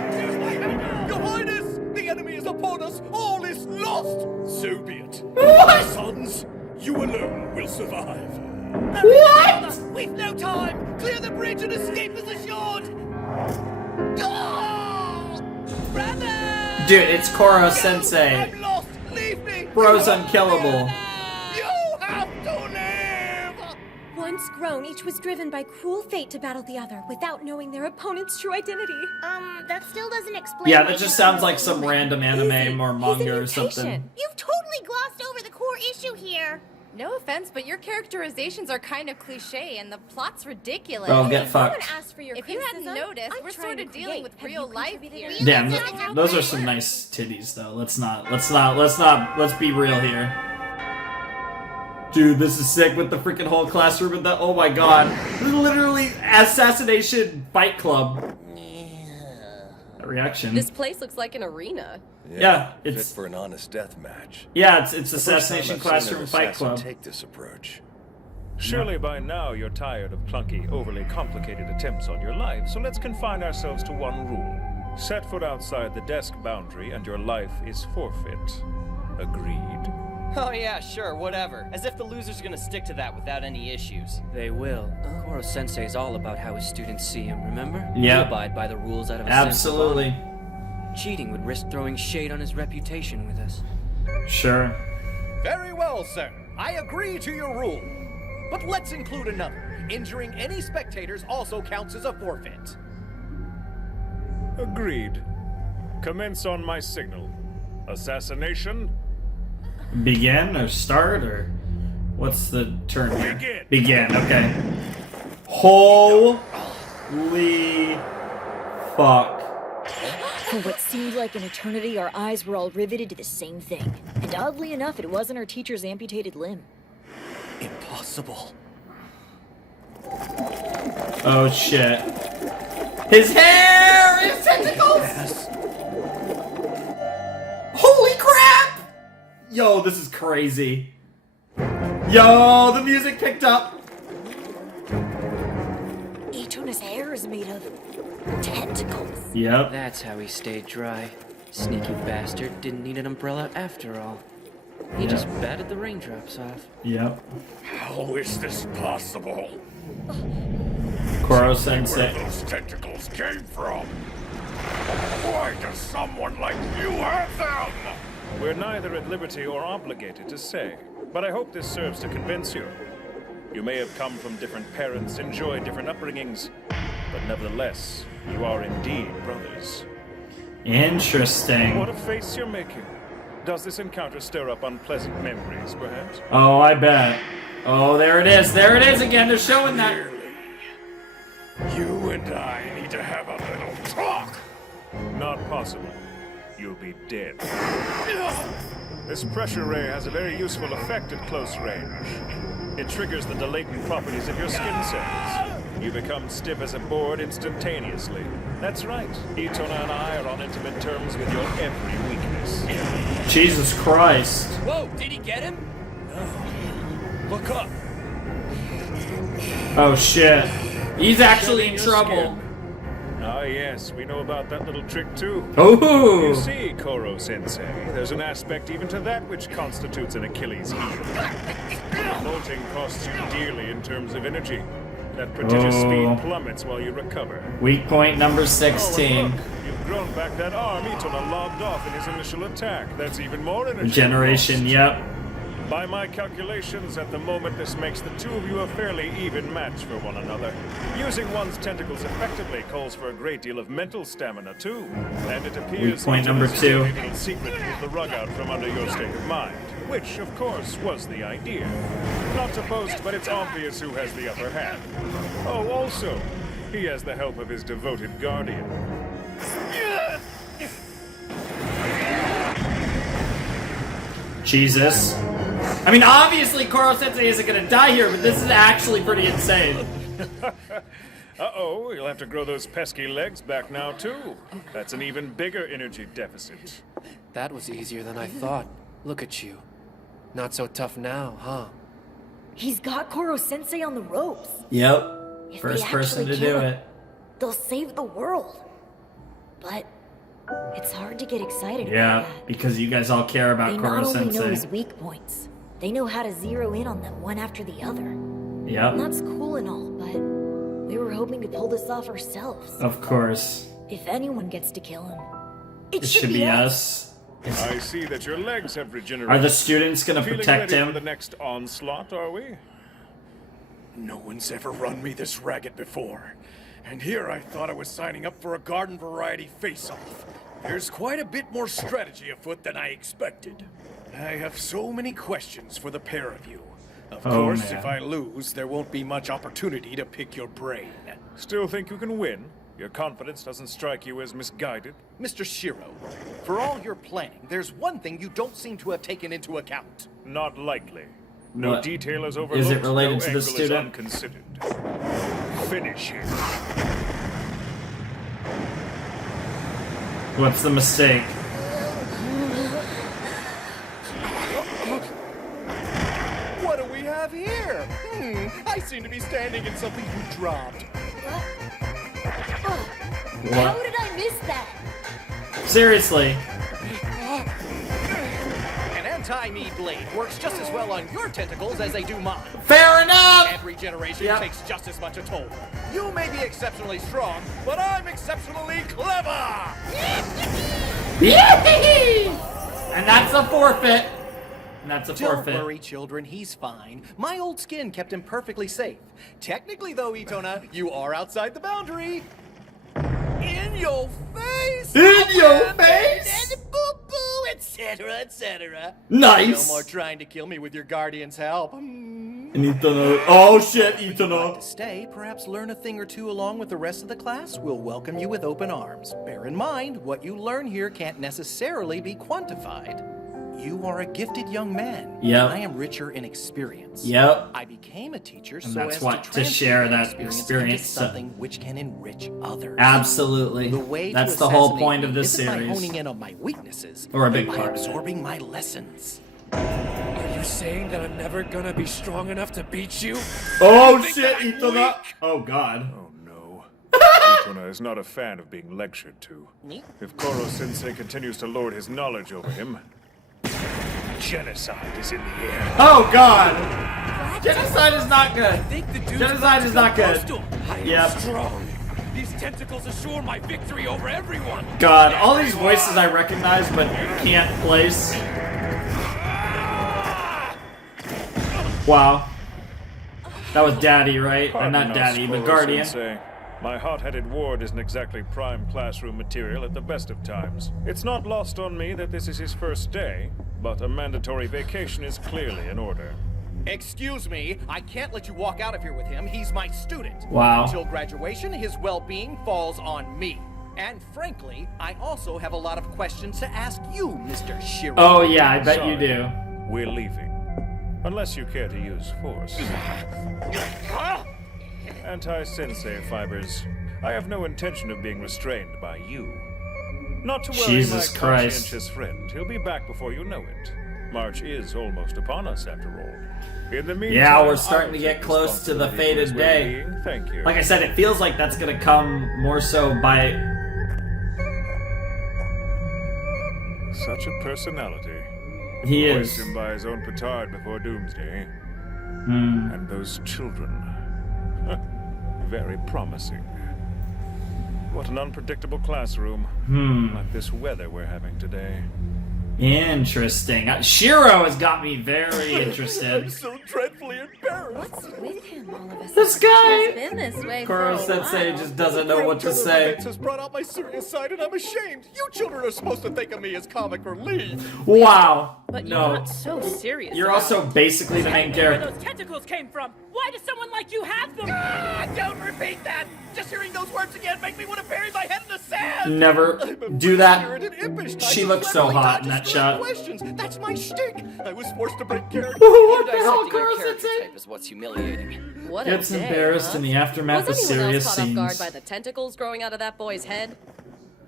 Your Highness, the enemy is upon us. All is lost. So be it. What? Sons, you alone will survive. What? We've no time. Clear the bridge and escape is assured. Brother! Dude, it's Koro Sensei. I'm lost. Leave me. Bro's unkillable. You have to live. Once grown, each was driven by cruel fate to battle the other without knowing their opponent's true identity. That still doesn't explain. Yeah, why that just he's sounds a like some human. random anime or manga or mutation. something. You've totally glossed over the core issue here. No offense, but your characterizations are kind of cliche and the plot's ridiculous. Oh, get fucked. If you hadn't noticed, we're sort of dealing with real life here. Damn, those are some nice titties though. Let's be real here. Dude, this is sick with the freaking whole classroom and the, oh my god. This is literally Assassination Fight Club. That reaction. This place looks like an arena. Yeah, it's fit for an honest death match. Yeah, it's The first Assassination time I've seen Classroom an Fight assassin Club. Take this approach. Surely by now you're tired of clunky, overly complicated attempts on your life, so let's confine ourselves to one rule. Set foot outside the desk boundary and your life is forfeit. Agreed? Oh yeah, sure, whatever. As if the loser's gonna stick to that without any issues. They will. Koro Sensei is all about how his students see him, remember? Yeah. He'll abide by the rules out of a Absolutely. sense of honor. Cheating would risk throwing shade on his reputation with us. Sure. Very well, sir. I agree to your rule. But let's include another. Injuring any spectators also counts as a forfeit. Agreed. Commence on my signal. Assassination. Begin or start or what's the term here? Begin. Begin, okay. Holy fuck. For what seemed like an eternity, our eyes were all riveted to the same thing. And oddly enough, it wasn't our teacher's amputated limb. Impossible. Oh shit. His hair! His tentacles! Yes. Holy crap! Yo, this is crazy. Yo, the music picked up. Itona's hair is made of tentacles. Yep. That's how he stayed dry. Sneaky bastard didn't need an umbrella after all. He just batted the raindrops off. Yep. How is this possible? Koro Where Sensei. those tentacles came from? Why does someone like you have them? We're neither at liberty or obligated to say, but I hope this serves to convince you. You may have come from different parents, enjoy different upbringings, but nevertheless, you are indeed brothers. Interesting. What a face you're making. Does this encounter stir up unpleasant memories, perhaps? Oh, I bet. Oh, there it is. There it is again. They're showing that. You and I need to have a little talk. Not possible. you'll be dead. This pressure ray has a very useful effect at close range. It triggers the latent properties of your skin cells. You become stiff as a board instantaneously. That's right. Itona and I are on intimate terms with your every weakness. Jesus Christ. Whoa, did he get him? No. Look up. Oh shit. He's actually in trouble. Ah yes, we know about that little trick too. Oh! You see, Koro Sensei, there's an aspect even to that which constitutes an Achilles heel. Molting costs you dearly in terms of energy. That prodigious speed plummets while you recover. Weak point number 16. Oh, look, you've grown back that arm Itona lobbed off in his initial attack. That's even more energy. Regeneration, yep. By my calculations, at the moment, this makes the two of you a fairly even match for one another. Using one's tentacles effectively calls for a great deal of mental stamina, too. And it appears point number 2. a little secret to pull the rug out from under your state of mind. Which, of course, was the idea. Not to boast, but it's obvious who has the upper hand. Oh, also, he has the help of his devoted guardian. Jesus. I mean, obviously Koro Sensei isn't gonna die here, but this is actually pretty insane. Uh-oh, you'll have to grow those pesky legs back now, too. That's an even bigger energy deficit. That was easier than I thought. Look at you. Not so tough now, huh? He's got Koro Sensei on the ropes. Yep. If First they person to actually do kill him, it. They'll save the world. But it's hard to get excited Yeah, about that. because you guys all care about They Koro not only know Sensei. his weak points, they know how to zero in on them one after the other. Yep. And that's cool and all, but we were hoping to pull this off ourselves. Of course. If anyone gets to kill him, It should be us. I see that your legs have regenerated. Are the students gonna Feeling protect ready him? for the next onslaught, are we? No one's ever run me this ragged before. And here I thought I was signing up for a garden variety face-off. There's quite a bit more strategy afoot than I expected. I have so many questions for the pair of you. Of course, man. if I lose, there won't be much opportunity to pick your brain. Still think you can win? Your confidence doesn't strike you as misguided? Mr. Shiro, for all your planning, there's one thing you don't seem to have taken into account. Not likely. No What? detail is overlooked. Is it related no to the angle student? Is unconsidered. Finish him. What's the mistake? What do we have here? I seem to be standing in something you dropped. how did I miss that? Seriously. An anti-me blade works just as well on your tentacles as they do mine. Fair enough! And regeneration Yep. takes just as much a toll. You may be exceptionally strong, but I'm exceptionally clever! And that's a forfeit. And that's a forfeit. Don't worry, children, he's fine. My old skin kept him perfectly safe. Technically, though, Itona, you are outside the boundary. In your face! In your face! And boo-boo, etc., etc. Nice. No more trying to kill me with your guardian's help. And Itona. Oh shit, Itona. To stay, perhaps learn a thing or two along with the rest of the class. We'll welcome you with open arms. Bear in mind, what you learn here can't necessarily be quantified. You are a gifted young man. Yep. I am richer in experience. Yep. I became a teacher And so that's as what, to to share transfer that experience into to- something which can enrich others. Absolutely. The way That's to the whole assassinate point of me this isn't by series. honing in on my weaknesses, Or a big but by part of it. absorbing my lessons. Are you saying that I'm never gonna be strong enough to beat you? Oh You think shit, that I'm Itona. weak? Oh god. Oh no. Itona is not a fan of being lectured to. Me? If Koro Sensei continues to lord his knowledge over him, genocide is in the air. Oh god. Genocide is not good. I think the dude's Genocide is not good. I am Yep. strong. These tentacles assure my victory over everyone. God, all these voices I recognize but can't place. Wow. That was Daddy, right? Or Pardon not us, Daddy, but Koro Guardian. Sensei. My hot-headed ward isn't exactly prime classroom material at the best of times. It's not lost on me that this is his first day, but a mandatory vacation is clearly in order. Excuse me, I can't let you walk out of here with him. He's my student. Wow. Until graduation, his well-being falls on me. And frankly, I also have a lot of questions to ask you, Mr. Shiro. Oh yeah, I bet you do. We're leaving. Unless you care to use force. Anti-Sensei fibers. I have no intention of being restrained by you. Not to worry, Jesus my Christ. conscientious friend. He'll be back before you know it. March is almost upon us, after all. In the meantime, Yeah, we're starting to get close to the fated day. Thank you. Like I said, it feels like that's gonna come more so by... Such a personality. He Hoist is. him by his own petard before doomsday. Hmm. And those children. Very promising. What an unpredictable classroom. Like this weather we're having today. Interesting. Shiro has got me very interested. So dreadfully embarrassed. What's with him all of a sudden? This guy! He's been this way Koro for a Sensei while. just doesn't know what to say. Has brought out my serious side, and I'm ashamed. You children are supposed to think of me as comic relief. Wow. But you're No. not so serious. You're about also it. basically the main Where character. those tentacles came from? Why does someone like you have them? Don't repeat that! Just hearing those words again make me want to bury my head in the sand! Never do that. Spirited impish. I She just looks so literally hot in dodge that his shot. Questions. That's my shtick. I was forced to break character. What the hell, Dissecting your Koro character Sensei? type is what's humiliating. What a Gets day, embarrassed huh? in the aftermath Was of anyone serious else caught off guard scenes. by the tentacles growing out of that boy's head?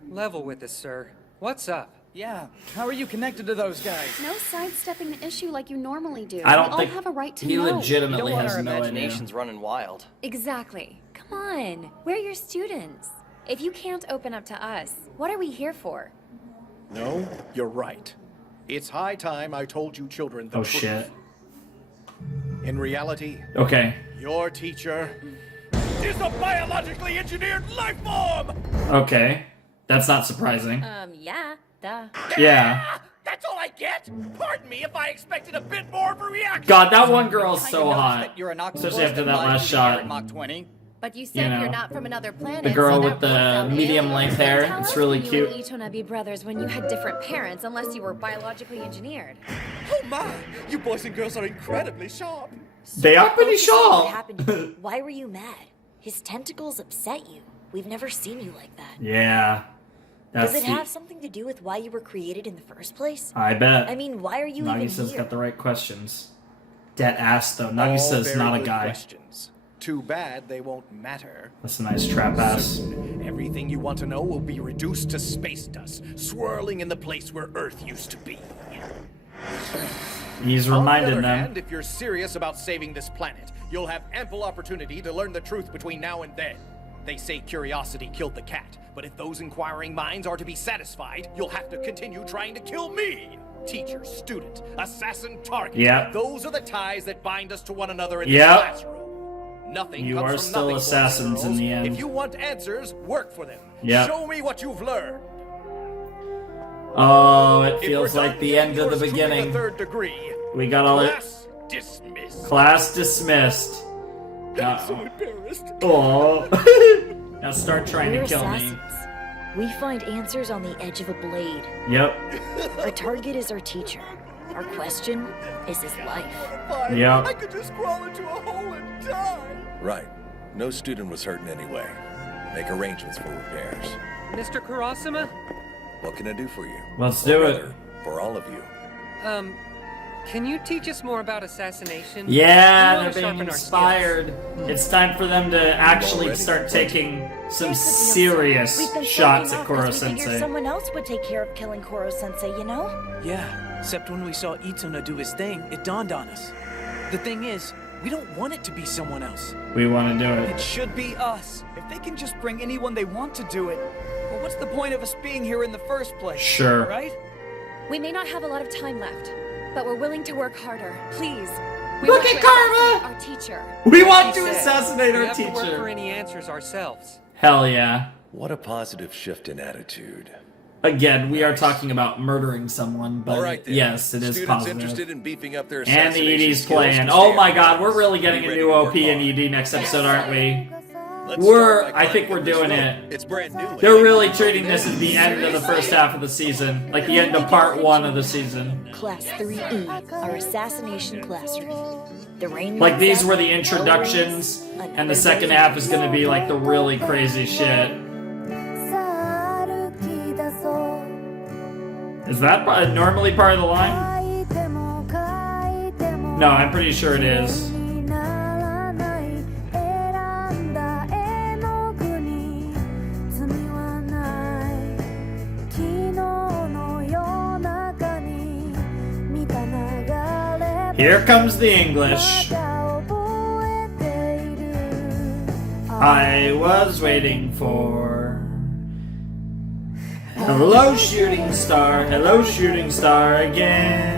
Level with us, sir. What's up? Yeah, how are you connected to those guys? No sidestepping the issue like you normally do. I don't we think all have a right to he know. You legitimately don't want has our no idea. imaginations running wild. Exactly. Come on. We're your students. If you can't open up to us, what are we here for? No, you're right. It's high time I told you children the Oh truth. shit. In reality, Okay. your teacher is a biologically engineered life form! Okay. That's not surprising. Yeah. Duh. Yeah. That's all I get? Pardon me if I expected a bit more of a reaction. God, that one girl's Kinda so noticed hot. that you're an octopus Especially after that and last lied shot. at Mach 20. But you said You know, you're not from another planet. The girl so with that rules the out medium aliens. length Then hair. tell It's us really when cute. You and Itona be brothers when you had different parents, unless you were biologically engineered. Oh my! You boys and girls are incredibly sharp. They are pretty Focus on what sharp. happened to you. Why were you mad? His tentacles upset you. We've never seen you like that. Yeah. That's Does it the... have something to do with why you were created in the first place? I bet. I mean, why are you even Nagisa's here? got the right questions. Dead ass though. All Nagisa's very not a good guy. questions. Too bad they won't matter. That's a nice trap ass. Everything you want to know will be reduced to space dust, swirling in the place where Earth used to be. He's On the reminded other them. hand, if you're serious about saving this planet, you'll have ample opportunity to learn the truth between now and then. They say curiosity killed the cat, but if those inquiring minds are to be satisfied, you'll have to continue trying to kill me. Teacher, student, assassin, target. Yep. Those are the ties that bind us to one another in Yep. this classroom. Nothing You comes are from still nothing, boys and assassins in girls. the end. If you want answers, work for them. Yep. Show me what you've learned. Oh, it If feels we're like done the giving end of the yours truly beginning. the third degree, We got all it. class dismissed. Class dismissed. I'm so embarrassed. Oh. Now start trying We're to kill me. assassins. We find answers on the edge of a blade. Yep. Our target is our teacher. Our question is his life. Yep. I could just crawl into a hole and die. Right. No student was hurt in any way. Make arrangements for repairs. Mr. Kurosama? What can I do for you? Let's Or do it. rather, for all of you. Can you teach us more about assassination? Yeah, We wanna they're being sharpen our inspired. It's time for them to actually start taking some serious We've been shots slacking at off Koro 'cause we figured Sensei. someone else would take care of killing Koro Sensei, you know? Yeah, except when we saw Itona do his thing, it dawned on us. The thing is, we don't want it to be someone else. We want to do It it. should be us. If they can just bring anyone they want to do it, well, what's the point of us being here in the first place? Sure. Right? We may not have a lot of time left, but we're willing to work harder. Please. We Look want at to assassinate Karma! our teacher. We want to He said assassinate we our have to work for teacher. any answers ourselves. Hell yeah. What a positive shift in attitude. Again, we are talking about murdering someone, but All right, then. yes, it is Students positive. interested in beefing up their And the assassination ED's skills playing. can Oh stay my up god, front. we're really getting Be a ready new to work OP and hard. ED next episode, aren't we? Let's We're, start by I think climbing we're up this doing rope. it. It's brand new. They're really treating this as the end of the first half of the season. Like the end of part 1 of the season. Class 3E, our Assassination Classroom. The rain Like these were the introductions, and the second half is gonna be like the really crazy shit. Is that normally part of the line? No, I'm pretty sure it is. Here comes the English. I was waiting for. Hello, shooting star again.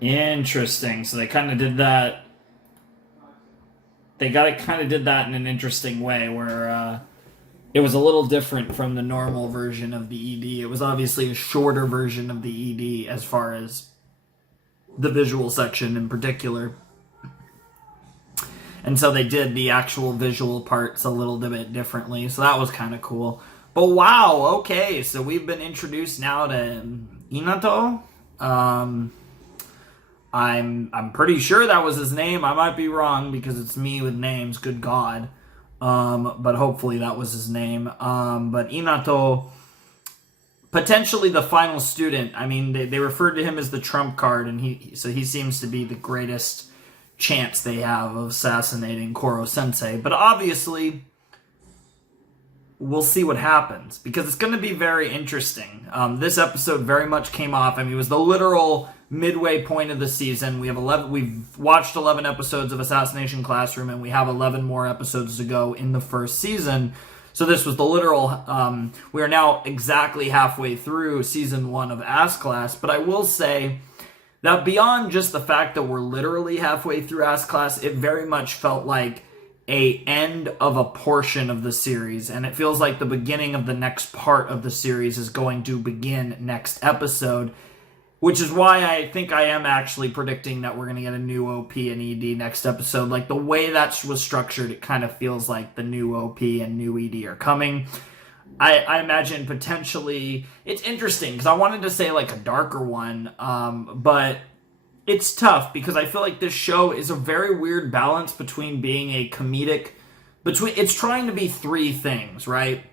Interesting. So they kind of did that. They kind of did that in an interesting way, where it was a little different from the normal version of the ED. It was obviously a shorter version of the ED as far as the visual section in particular. And so they did the actual visual parts a little bit differently. So that was kind of cool. But wow, okay, so we've been introduced now to Inato. I'm pretty sure that was his name. I might be wrong because it's me with names, good God. But hopefully that was his name. But Inato, potentially the final student. I mean, they referred to him as the trump card, and he seems to be the greatest chance they have of assassinating Koro Sensei. But obviously, we'll see what happens, because it's going to be very interesting. This episode very much came off. I mean, it was the literal midway point of the season. We've watched 11 episodes of Assassination Classroom, and we have 11 more episodes to go in the first season. So this was the literal, we are now exactly halfway through season 1 of Ass Class. But I will say that beyond just the fact that we're literally halfway through Ass Class, it very much felt like a end of a portion of the series, and it feels like the beginning of the next part of the series is going to begin next episode, which is why I think I am actually predicting that we're going to get a new OP and ED next episode. Like, the way that was structured, it kind of feels like the new OP and new ED are coming. I imagine potentially, it's interesting, because I wanted to say like a darker one, but it's tough, because I feel like this show is a very weird balance between being a comedic, it's trying to be three things, right?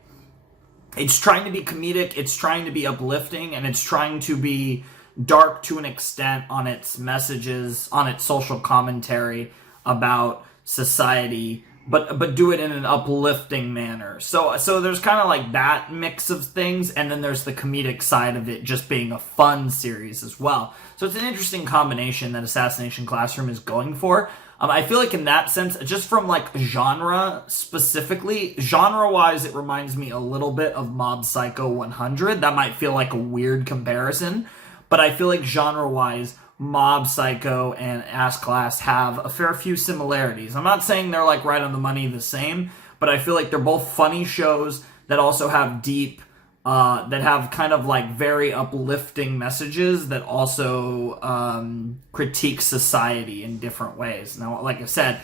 It's trying to be comedic, it's trying to be uplifting, and it's trying to be dark to an extent on its messages, on its social commentary about society, but do it in an uplifting manner. So there's kind of like that mix of things, and then there's the comedic side of it just being a fun series as well. So it's an interesting combination that Assassination Classroom is going for. I feel like in that sense, just from like genre specifically, genre-wise, it reminds me a little bit of Mob Psycho 100. That might feel like a weird comparison, but I feel like genre-wise, Mob Psycho and Ass Class have a fair few similarities. I'm not saying they're like right on the money the same, but I feel like they're both funny shows that also have deep, that have kind of like very uplifting messages that also critique society in different ways. Now, like I said,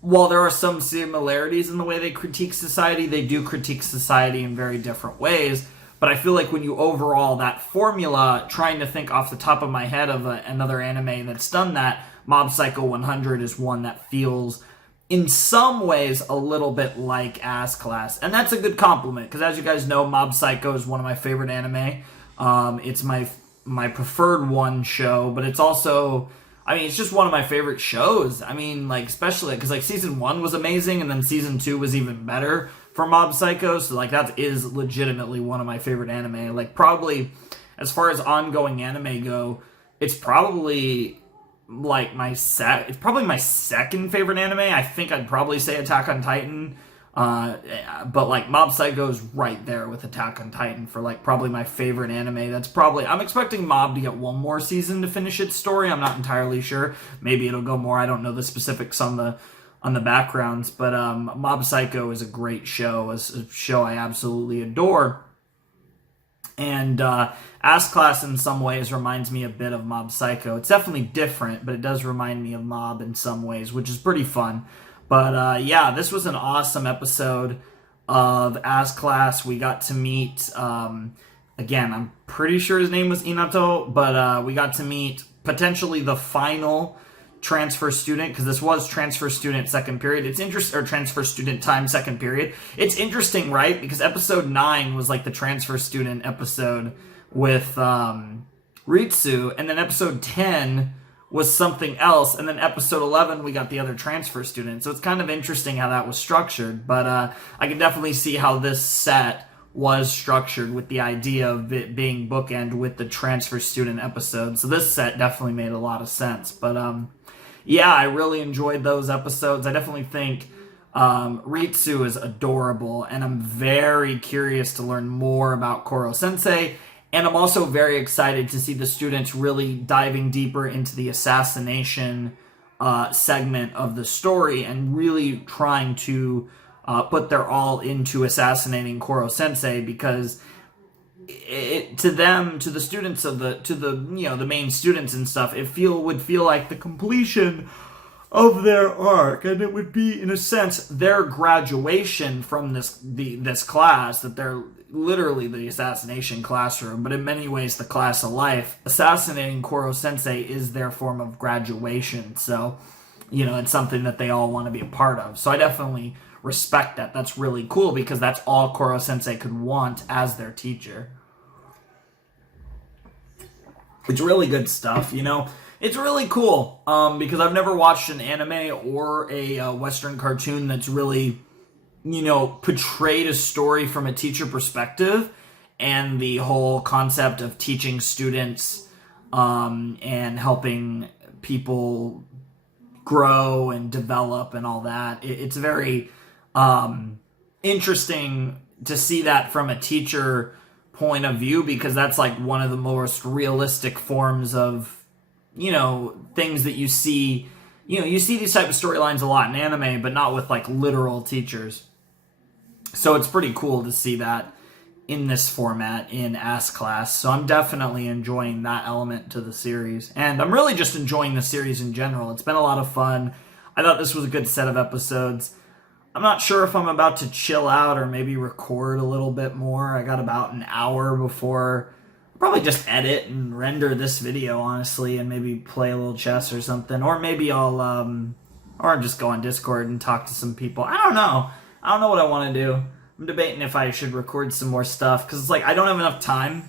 while there are some similarities in the way they critique society, they do critique society in very different ways. But I feel like when you overall that formula, trying to think off the top of my head of another anime that's done that, Mob Psycho 100 is one that feels in some ways a little bit like Ass Class. And that's a good compliment, because as you guys know, Mob Psycho is one of my favorite anime. It's my preferred one show, but it's also, I mean, it's just one of my favorite shows. I mean, like, especially because like season 1 was amazing, and then season 2 was even better for Mob Psycho, so like that is legitimately one of my favorite anime. Like, probably as far as ongoing anime go, it's probably like my second favorite anime. I think I'd probably say Attack on Titan, but like Mob Psycho's right there with Attack on Titan for like probably my favorite anime. That's probably, I'm expecting Mob to get one more season to finish its story. I'm not entirely sure. Maybe it'll go more. I don't know the specifics on the backgrounds, but Mob Psycho is a great show, a show I absolutely adore. And Ass Class in some ways reminds me a bit of Mob Psycho. It's definitely different, but it does remind me of Mob in some ways, which is pretty fun. But yeah, this was an awesome episode of Ass Class. We got to meet, again, I'm pretty sure his name was Inato, but we got to meet potentially the final transfer student, because this was transfer student second period. It's interesting, or transfer student time second period. It's interesting, right? Because episode 9 was like the transfer student episode with Ritsu, and then episode 10 was something else, and then episode 11 we got the other transfer student. So it's kind of interesting how that was structured, but I can definitely see how this set was structured with the idea of it being bookend with the transfer student episode. So this set definitely made a lot of sense. But yeah, I really enjoyed those episodes. I definitely think Ritsu is adorable, and I'm very curious to learn more about Koro Sensei. And I'm also very excited to see the students really diving deeper into the assassination segment of the story and really trying to put their all into assassinating Koro Sensei, because to them, to the students of the main students and stuff, would feel like the completion of their arc, and it would be, in a sense, their graduation from this class, that they're literally the Assassination Classroom, but in many ways the class of life. Assassinating Koro Sensei is their form of graduation, so, it's something that they all want to be a part of. So I definitely respect that. That's really cool, because that's all Koro Sensei could want as their teacher. It's really good stuff, It's really cool, because I've never watched an anime or a Western cartoon that's really, portrayed a story from a teacher perspective, and the whole concept of teaching students and helping people grow and develop and all that. It's very interesting to see that from a teacher point of view, because that's like one of the most realistic forms of things that you see. You see these type of storylines a lot in anime, but not with like literal teachers. So it's pretty cool to see that in this format in Ass Class. So I'm definitely enjoying that element to the series, and I'm really just enjoying the series in general. It's been a lot of fun. I thought this was a good set of episodes. I'm not sure if I'm about to chill out or maybe record a little bit more. I got about an hour before. I'll probably just edit and render this video, honestly, and maybe play a little chess or something. Or maybe I'll, or just go on Discord and talk to some people. I don't know. I don't know what I want to do. I'm debating if I should record some more stuff, because it's like I don't have enough time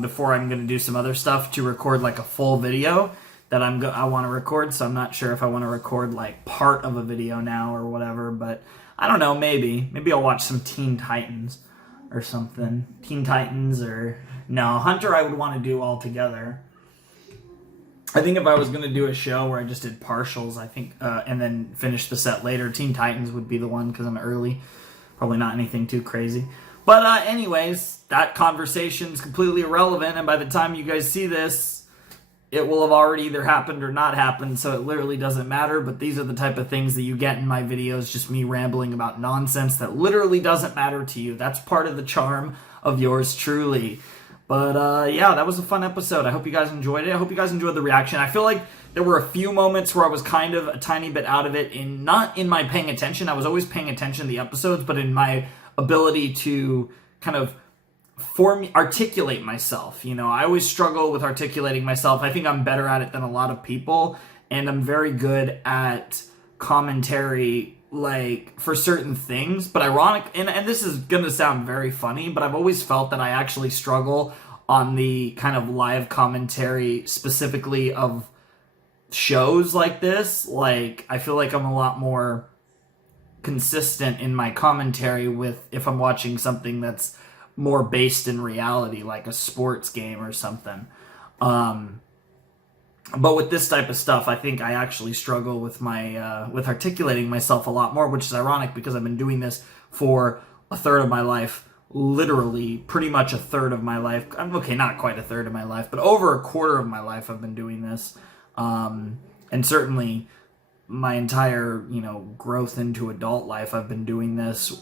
before I'm going to do some other stuff to record like a full video that I want to record, so I'm not sure if I want to record like part of a video now or whatever, but I don't know, maybe I'll watch some Teen Titans or something. Teen Titans, or no, Hunter I would want to do all together. I think if I was going to do a show where I just did partials, I think, and then finish the set later, Teen Titans would be the one, because I'm early. Probably not anything too crazy. But anyways, that conversation's completely irrelevant, and by the time you guys see this, it will have already either happened or not happened, so it literally doesn't matter. But these are the type of things that you get in my videos, just me rambling about nonsense that literally doesn't matter to you. That's part of the charm of yours truly. But yeah, that was a fun episode. I hope you guys enjoyed it. I hope you guys enjoyed the reaction. I feel like there were a few moments where I was kind of a tiny bit out of it, not in my paying attention. I was always paying attention to the episodes, but in my ability to kind of articulate myself. I always struggle with articulating myself. I think I'm better at it than a lot of people, and I'm very good at commentary, like, for certain things. But ironic, and this is gonna sound very funny, but I've always felt that I actually struggle on the kind of live commentary, specifically of shows like this. Like, I feel like I'm a lot more consistent in my commentary with if I'm watching something that's more based in reality, like a sports game or something. But with this type of stuff, I think I actually struggle with my with articulating myself a lot more, which is ironic because I've been doing this for a third of my life, literally pretty much a third of my life. Okay, not quite a third of my life, but over a quarter of my life I've been doing this. And certainly my entire, growth into adult life, I've been doing this,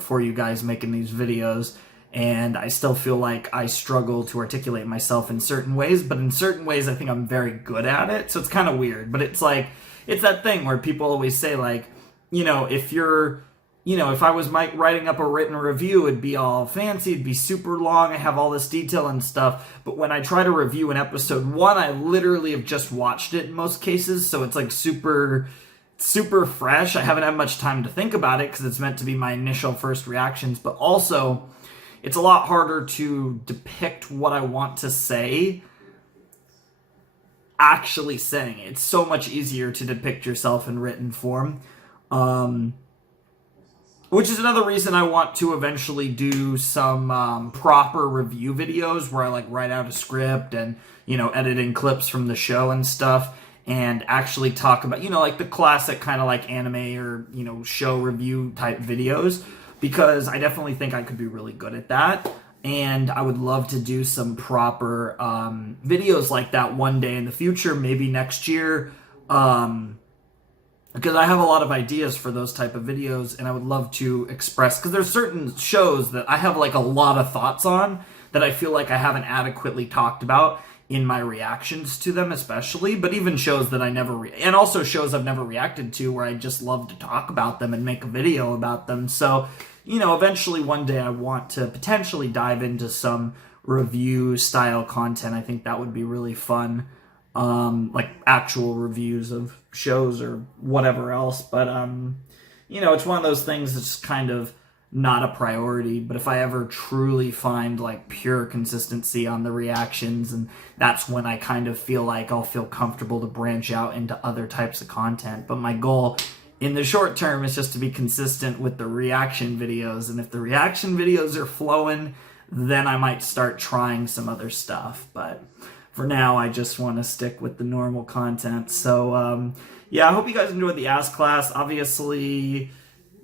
for you guys, making these videos. and I still feel like I struggle to articulate myself in certain ways, but in certain ways I think I'm very good at it, so it's kind of weird. But it's like, it's that thing where people always say, like, you know, if you're, you know, if I was writing up a written review, it'd be all fancy, it'd be super long, I have all this detail and stuff, but when I try to review an episode 1, I literally have just watched it in most cases, so it's like super fresh. I haven't had much time to think about it because it's meant to be my initial first reactions, but also it's a lot harder to depict what I want to say actually saying it. It's so much easier to depict yourself in written form. Which is another reason I want to eventually do some proper review videos where I like write out a script and, you know, edit in clips from the show and stuff and actually talk about, you know, like the classic kind of like anime or, you know, show review type videos, because I definitely think I could be really good at that. And I would love to do some proper videos like that one day in the future, maybe next year. Because I have a lot of ideas for those type of videos, and I would love to express, because there's certain shows that I have like a lot of thoughts on that I feel like I haven't adequately talked about in my reactions to them, especially, but even shows that I never, and also shows I've never reacted to where I just love to talk about them and make a video about them. So, you know, eventually one day I want to potentially dive into some review style content. I think that would be really fun. Like actual reviews of shows or whatever else, but you know, it's one of those things that's kind of not a priority. But if I ever truly find like pure consistency on the reactions, and that's when I kind of feel like I'll feel comfortable to branch out into other types of content. But my goal in the short term is just to be consistent with the reaction videos, and if the reaction videos are flowing, then I might start trying some other stuff. But for now, I just want to stick with the normal content. So, yeah, I hope you guys enjoyed the Ask class. Obviously,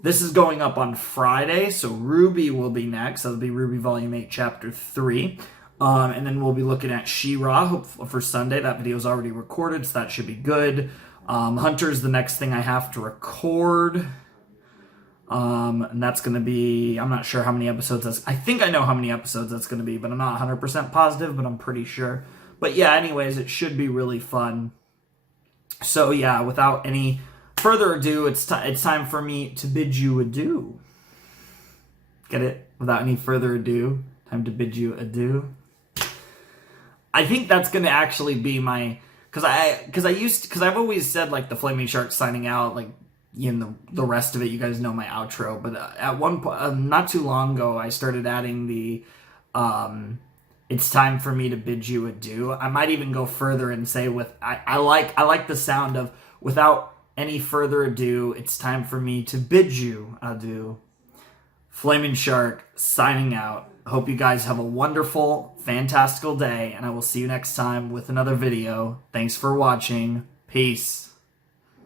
this is going up on Friday, so Ruby will be next. That'll be Ruby Volume 8, Chapter 3. And then we'll be looking at She-Ra for Sunday. That video is already recorded, so that should be good. Hunter's the next thing I have to record. And that's going to be, I'm not sure how many episodes that's, I think I know how many episodes that's going to be, but I'm not 100% positive, but I'm pretty sure. But yeah, anyways, it should be really fun. So yeah, without any further ado, it's time for me to bid you adieu. Get it? Without any further ado, time to bid you adieu. I think that's going to actually be my, because I've always said like the Flaming Shark signing out, like, you know, the rest of it, you guys know my outro. But at one point, not too long ago, I started adding the it's time for me to bid you adieu. I might even go further and say I like the sound of without any further ado, it's time for me to bid you adieu. Flaming Shark signing out. Hope you guys have a wonderful, fantastical day, and I will see you next time with another video. Thanks for watching. Peace.